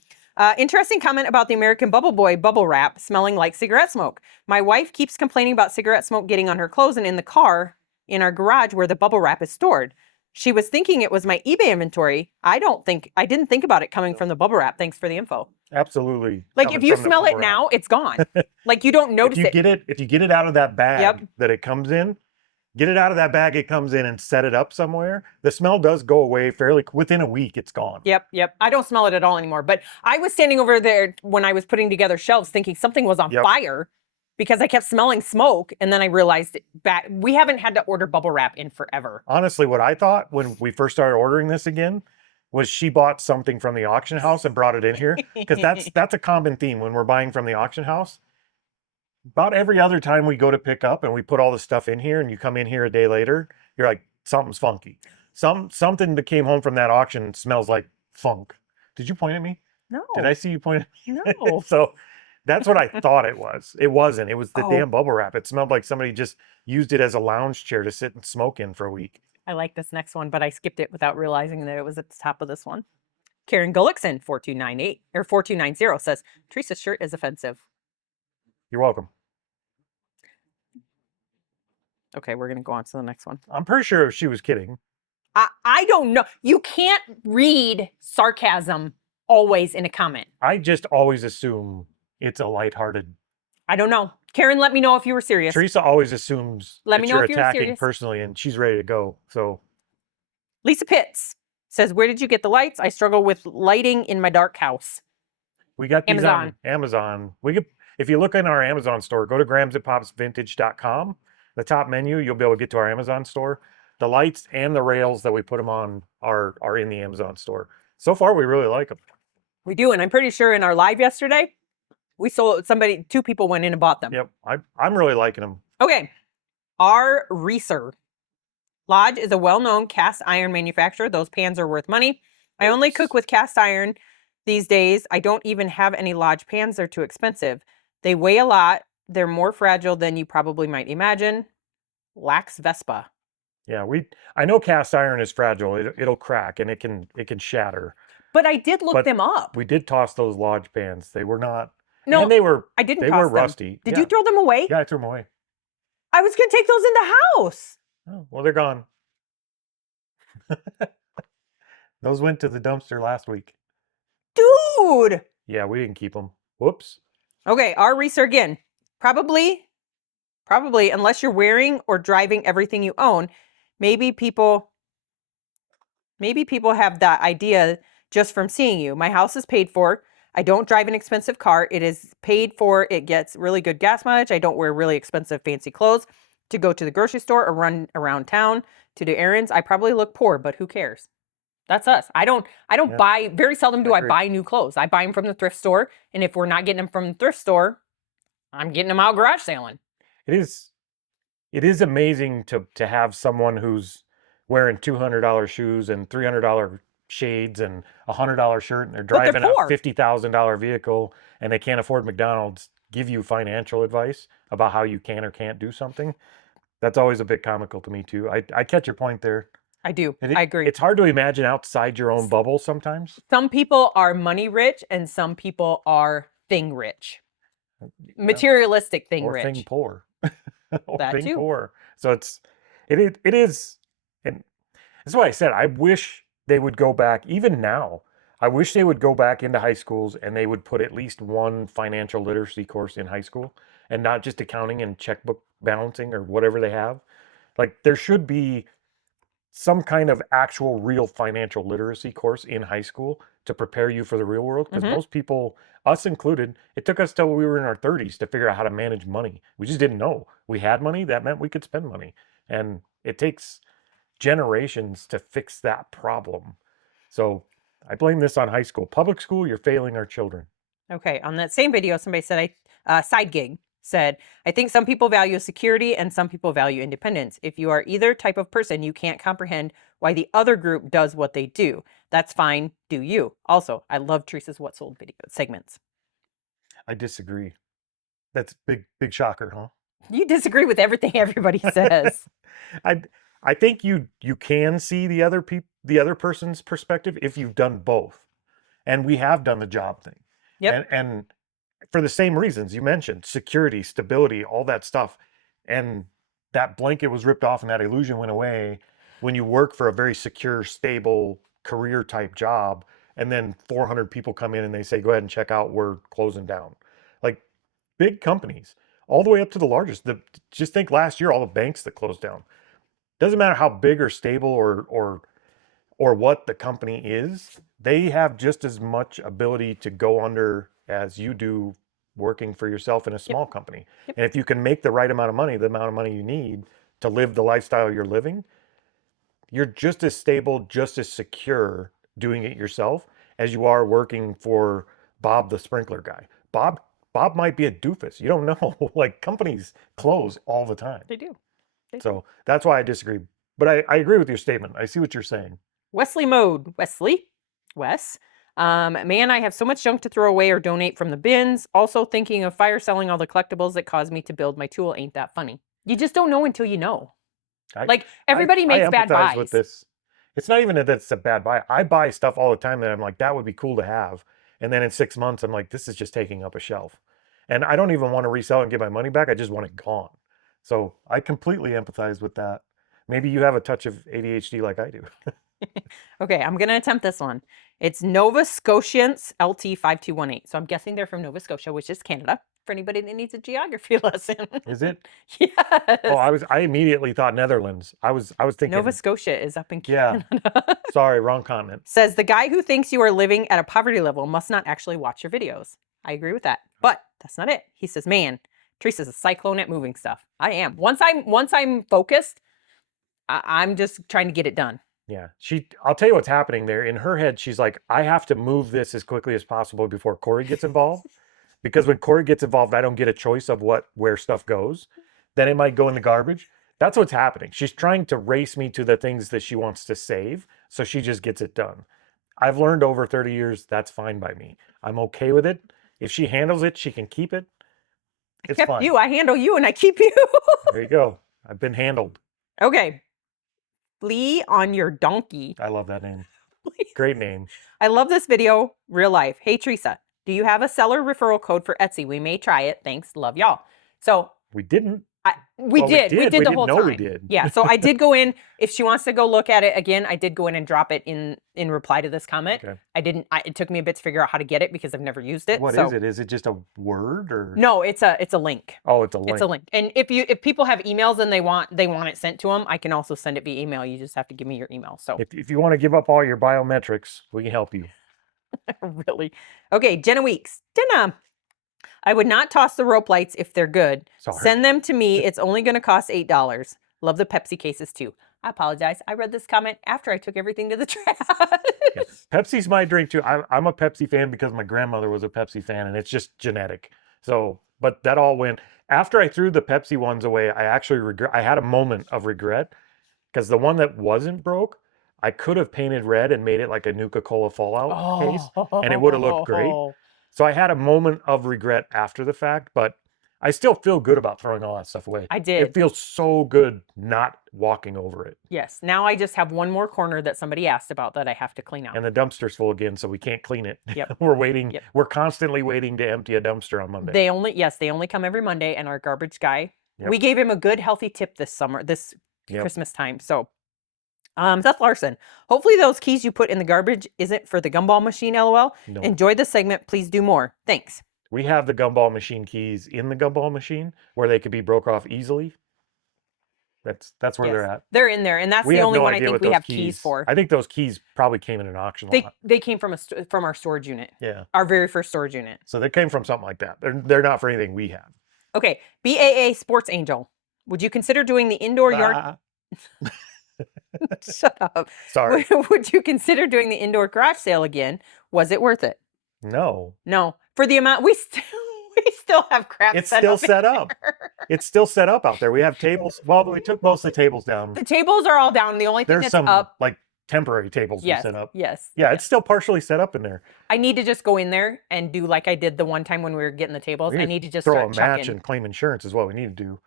Interesting comment about the American Bubble Boy bubble wrap smelling like cigarette smoke. My wife keeps complaining about cigarette smoke getting on her clothes and in the car in our garage where the bubble wrap is stored. She was thinking it was my eBay inventory. I didn't think about it coming from the bubble wrap. Thanks for the info. Absolutely. Like coming if you from the smell it bubble wrap. now, it's gone. Like you don't notice if you it. get it out of that bag Yep. that it comes in, get it out of that bag it comes in and set it up somewhere, the smell does go away fairly within a week. It's gone. Yep. I don't smell it at all anymore. But I was standing over there when I was putting together shelves thinking something was on fire because I kept smelling smoke. And then I realized we haven't had to order bubble wrap in forever. Honestly, what I thought when we first started ordering this again was she bought something from the auction house and brought it in here, because that's a common theme when we're buying from the auction house. About every other time we go to pick up and we put all the stuff in here and you come in here a day later, you're like, something's funky. Something that came home from that auction smells like funk. Did you point at me? No. Did I see you point at me? No. So that's what I thought it was. It wasn't. It was the damn bubble wrap. It smelled like somebody just used it as a lounge chair to sit and smoke in for a week. I like this next one, but I skipped it without realizing that it was at the top of this one. Karen Gullickson, 4298 or 4290 says, Teresa's shirt is offensive. You're welcome. Okay, we're going to go on to the next one. I'm pretty sure she was kidding. I don't know. You can't read sarcasm always in a comment. I just always assume it's a lighthearted. I don't know. Karen, let me know if you were serious. Teresa always assumes let me know you're if you were attacking serious. Personally, and she's ready to go. So Lisa Pitts says, where did you get the lights? I struggle with lighting in my dark house. We got these on Amazon. If you look in our Amazon store, go to gramsandpopsvintage.com. The top menu, you'll be able to get to our Amazon store. The lights and the rails that we put them on are in the Amazon store. So far, we really like them. We do, and I'm pretty sure in our live yesterday, we sold two people went in and bought them. Yep, I'm really liking them. Okay, our Reseller. Lodge is a well-known cast iron manufacturer. Those pans are worth money. I only cook with cast iron these days. I don't even have any Lodge pans. They're too expensive. They weigh a lot. They're more fragile than you probably might imagine. Lax Vespa. Yeah, I know cast iron is fragile. It'll crack and it can shatter. But I did look them up. We did toss those Lodge pans. They were not. No, and they were. I didn't. They toss were them. rusty. Did you throw them away? Yeah, I threw them away. I was going to take those in the house. Oh, well, they're gone. Those went to the dumpster last week. Dude. Yeah, we didn't keep them. Whoops. Okay, our research again. Probably, unless you're wearing or driving everything you own, maybe people have that idea just from seeing you. My house is paid for. I don't drive an expensive car. It is paid for. It gets really good gas mileage. I don't wear really expensive fancy clothes to go to the grocery store or run around town to do errands. I probably look poor, but who cares? That's us. I don't buy, very seldom do I buy new clothes. I buy them from the thrift store. And if we're not getting them from the thrift store, I'm getting them out garage sailing. It is amazing to have someone who's wearing $200 shoes and $300 shades and $100 shirt, and they're driving a $50,000 vehicle and they can't afford McDonald's, give you financial advice about how you can or can't do something. That's always a bit comical to me too. I catch your point there. I do. I agree. It's hard to imagine outside your own bubble sometimes. Some people are money rich and some people are thing rich. Materialistic thing or rich. Thing poor. Or that thing too. Poor. So it is, and that's why I said I wish they would go back, even now. I wish they would go back into high schools and they would put at least one financial literacy course in high school, and not just accounting and checkbook balancing or whatever they have. Like, there should be some kind of actual real financial literacy course in high school to prepare you for the real world. Because most people, us included, it took us till we were in our 30s to figure out how to manage money. We just didn't know. We had money, that meant we could spend money. And it takes generations to fix that problem. So I blame this on high school. Public school, you're failing our children. Okay, on that same video, somebody said, side gig said, I think some people value security and some people value independence. If you are either type of person, you can't comprehend why the other group does what they do. That's fine. Do you. Also, I love Teresa's What Sold video segments. I disagree. That's big shocker, huh? You disagree with everything everybody says. I think you can see the other person's perspective if you've done both. And we have done the job thing. Yep. And for the same reasons you mentioned, security, stability, all that stuff. And that blanket was ripped off and that illusion went away when you work for a very secure, stable career type job. And then 400 people come in and they say, go ahead and check out, we're closing down. Like, big companies, all the way up to the largest. Just think last year, all the banks that closed down. Doesn't matter how big or stable or what the company is, they have just as much ability to go under as you do working for yourself in a Yep. small company. Yep. And if you can make the right amount of money, the amount of money you need to live the lifestyle you're living, you're just as stable, just as secure doing it yourself as you are working for Bob the sprinkler guy. Bob might be a doofus. You don't know. Like companies close all the time. They do. They do. So that's why I disagree. But I agree with your statement. I see what you're saying. Wesley Mode. Wes. Man, I have so much junk to throw away or donate from the bins. Also thinking of fire selling all the collectibles that caused me to build my tool. Ain't that funny? You just don't know until you know. Like everybody makes bad empathize buys. with this. It's not even that it's a bad buy. I buy stuff all the time that I'm like, that would be cool to have. And then in 6 months, I'm like, this is just taking up a shelf. And I don't even want to resell and get my money back. I just want it gone. So I completely empathize with that. Maybe you have a touch of ADHD like I do. Okay, I'm going to attempt this one. It's Nova Scotians LT5218. So I'm guessing they're from Nova Scotia, which is Canada, for anybody that needs a geography lesson. Is it? Yes. Oh, I immediately thought Netherlands. I was thinking Nova Scotia is up in Yeah. Canada. Sorry, wrong continent. Says the guy who thinks you are living at a poverty level must not actually watch your videos. I agree with that. But that's not it. He says, man, Teresa's a cyclone at moving stuff. I am. Once I'm focused, I'm just trying to get it done. Yeah. I'll tell you what's happening there. In her head, she's like, I have to move this as quickly as possible before Corey gets involved. Because when Corey gets involved, I don't get a choice of where stuff goes. Then it might go in the garbage. That's what's happening. She's trying to race me to the things that she wants to save, so she just gets it done. I've learned over 30 years that's fine by me. I'm okay with it. If she handles it, she can keep it. It's Kept fine. you, I handle you, and I keep you. There you go. I've been handled. Okay. Flee on your donkey. I love that name. Great name. I love this video. Real life. Hey, Teresa, do you have a seller referral code for Etsy? We may try it. Thanks. Love y'all. So We didn't. we Well, did. We did the whole know time. we did. Yeah. So I did go in. If she wants to go look at it again, I did go in and drop it in reply to this comment. Okay. I didn't. It took me a bit to figure out how to get it because I've never used it. What so, is it? Is it just a word or? No, it's a link. Oh, it's a link. It's a link. And if people have emails and they want it sent to them, I can also send it via email. You just have to give me your email. So If you want to give up all your biometrics, we can help you. really. Okay, Jenna Weeks. Jenna, I would not toss the rope lights if they're good. Sorry. Send them to me. It's only going to cost $8. Love the Pepsi cases too. I apologize. I read this comment after I took everything to the trash. Yeah. Pepsi's my drink too. I'm a Pepsi fan because my grandmother was a Pepsi fan, and it's just genetic. So, but that all went after I threw the Pepsi ones away. I actually regret. I had a moment of regret because the one that wasn't broke, I could have painted red and made it like a Nuka-Cola Fallout case, and it would have looked great. So I had a moment of regret after the fact, but I still feel good about throwing all that stuff away. I did. It feels so good not walking over it. Yes. Now I just have one more corner that somebody asked about that I have to clean out. And the dumpster's full again, so we can't clean it. Yep. We're waiting. Yep. We're constantly waiting to empty a dumpster on Monday. They only come every Monday, and our garbage guy, Yep. we gave him a good healthy tip this Yep. Christmas time. So Seth Larson, hopefully those keys you put in the garbage isn't for the gumball machine, LOL. No. Enjoyed the segment. Please do more. Thanks. We have the gumball machine keys in the gumball machine where they could be broke off easily. That's where Yes. they're at. They're in there, and that's We the have only no one I idea think what we those have keys for. I think those keys probably came in an auction lot. They came from from our storage unit, Yeah. our very first storage unit. So they came from something like that. They're not for anything we have. Okay, BAA Sports Angel. Would you consider doing the indoor yard? Ah, Shut up. sorry. Would you consider doing the indoor garage sale again? Was it worth it? No. No. For the amount we still have crap. It's set still up in set up. there. It's still set up out there. We have tables. Well, we took most of the tables down. The tables are all down. The only thing There's that's some up. like temporary tables we Yes. set up. Yes. Yeah, it's still partially set up in there. I need to just go in there and do like I did the one time when we were getting the tables. We I need need to just Throw a start match chucking. and claim insurance is what we need to do.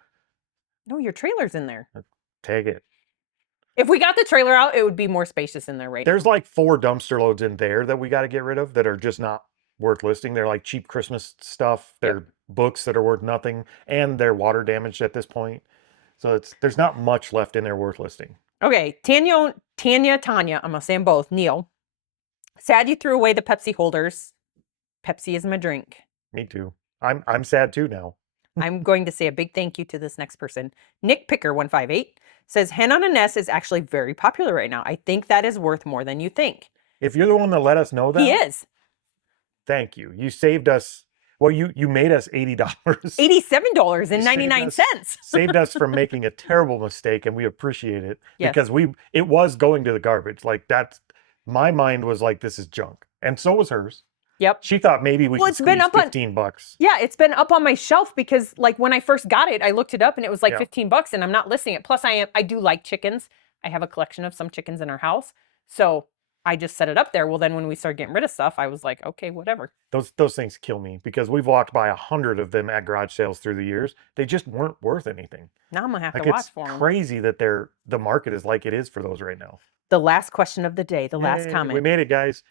No, your trailer's in there. Take it. If we got the trailer out, it would be more spacious in there right now. There's like 4 dumpster loads in there that we got to get rid of that are just not worth listing. They're like cheap Christmas stuff. They're books that are worth nothing, and they're water damaged at this point. So there's not much left in there worth listing. Okay, Tanya, I'm gonna say them both. Neil, sad you threw away the Pepsi holders. Pepsi is my drink. Me too. I'm sad too now. I'm going to say a big thank you to this next person. Nick Picker 158 Says hen on a nest is actually very popular right now. I think that is worth more than you think. If you're the one that let us know that, He is. thank you. You saved us. Well, you made us $80. $87.99. Saved us from making a terrible mistake, and we appreciate it Yes. because it was going to the garbage. Like that's my mind was like, this is junk, and so was hers. Yep. She thought maybe we could squeeze $15. Yeah, it's been up on my shelf because like when I first got it, I looked it up and it was like Yeah. $15 and I'm not listing it. Plus I do like chickens. I have a collection of some chickens in our house. So I just set it up there. Well, then when we started getting rid of stuff, I was like, okay, whatever. Those things kill me because we've walked by 100 of them at garage sales through the years. They just weren't worth anything. Now I'm gonna have Like to watch it's for them. crazy that the market is like it is for those right now. The last question of the day, the last Yay, comment. We made it, guys.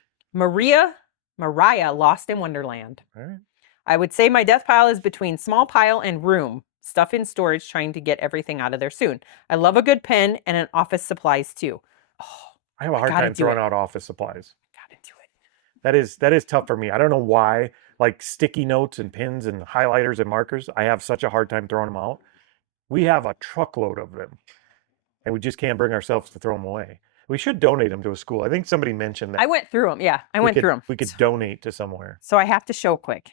Mariah lost in Wonderland. All right. I would say my death pile is between small pile and room. Stuff in storage, trying to get everything out of there soon. I love a good pen and an office supplies too. Oh, I have a hard time throwing out office supplies. gotta do it. That is tough for me. I don't know why. Like sticky notes and pins and highlighters and markers, I have such a hard time throwing them out. We have a truckload of them, and we just can't bring ourselves to throw them away. We should donate them to a school. I think somebody mentioned that. I went through them. Yeah, I went through them. We could donate to somewhere. So I have to show quick.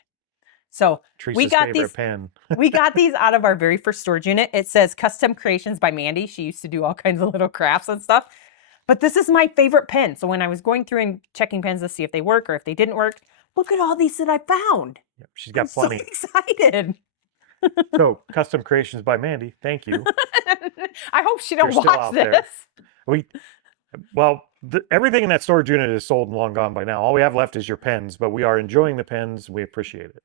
So Teresa's favorite pen. We got these out of our very first storage unit. It says Custom Creations by Mandy. She used to do all kinds of little crafts and stuff. But this is my favorite pen. So when I was going through and checking pens to see if they work or if they didn't work, look at all these that I found. Yep, she's got I'm plenty. so excited. So Custom Creations by Mandy. Thank you. I hope she don't They're still watch out this. there. Everything in that storage unit is sold and long gone by now. All we have left is your pens, but we are enjoying the pens. We appreciate it.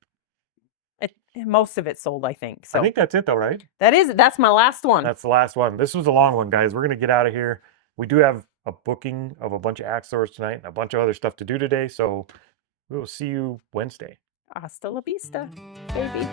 Most of it sold, I think. So I think that's it though, right? that's my last one. That's the last one. This was a long one, guys. We're going to get out of here. We do have a booking of a bunch of axe stores tonight and a bunch of other stuff to do today. So we will see you Wednesday. Hasta la vista, baby.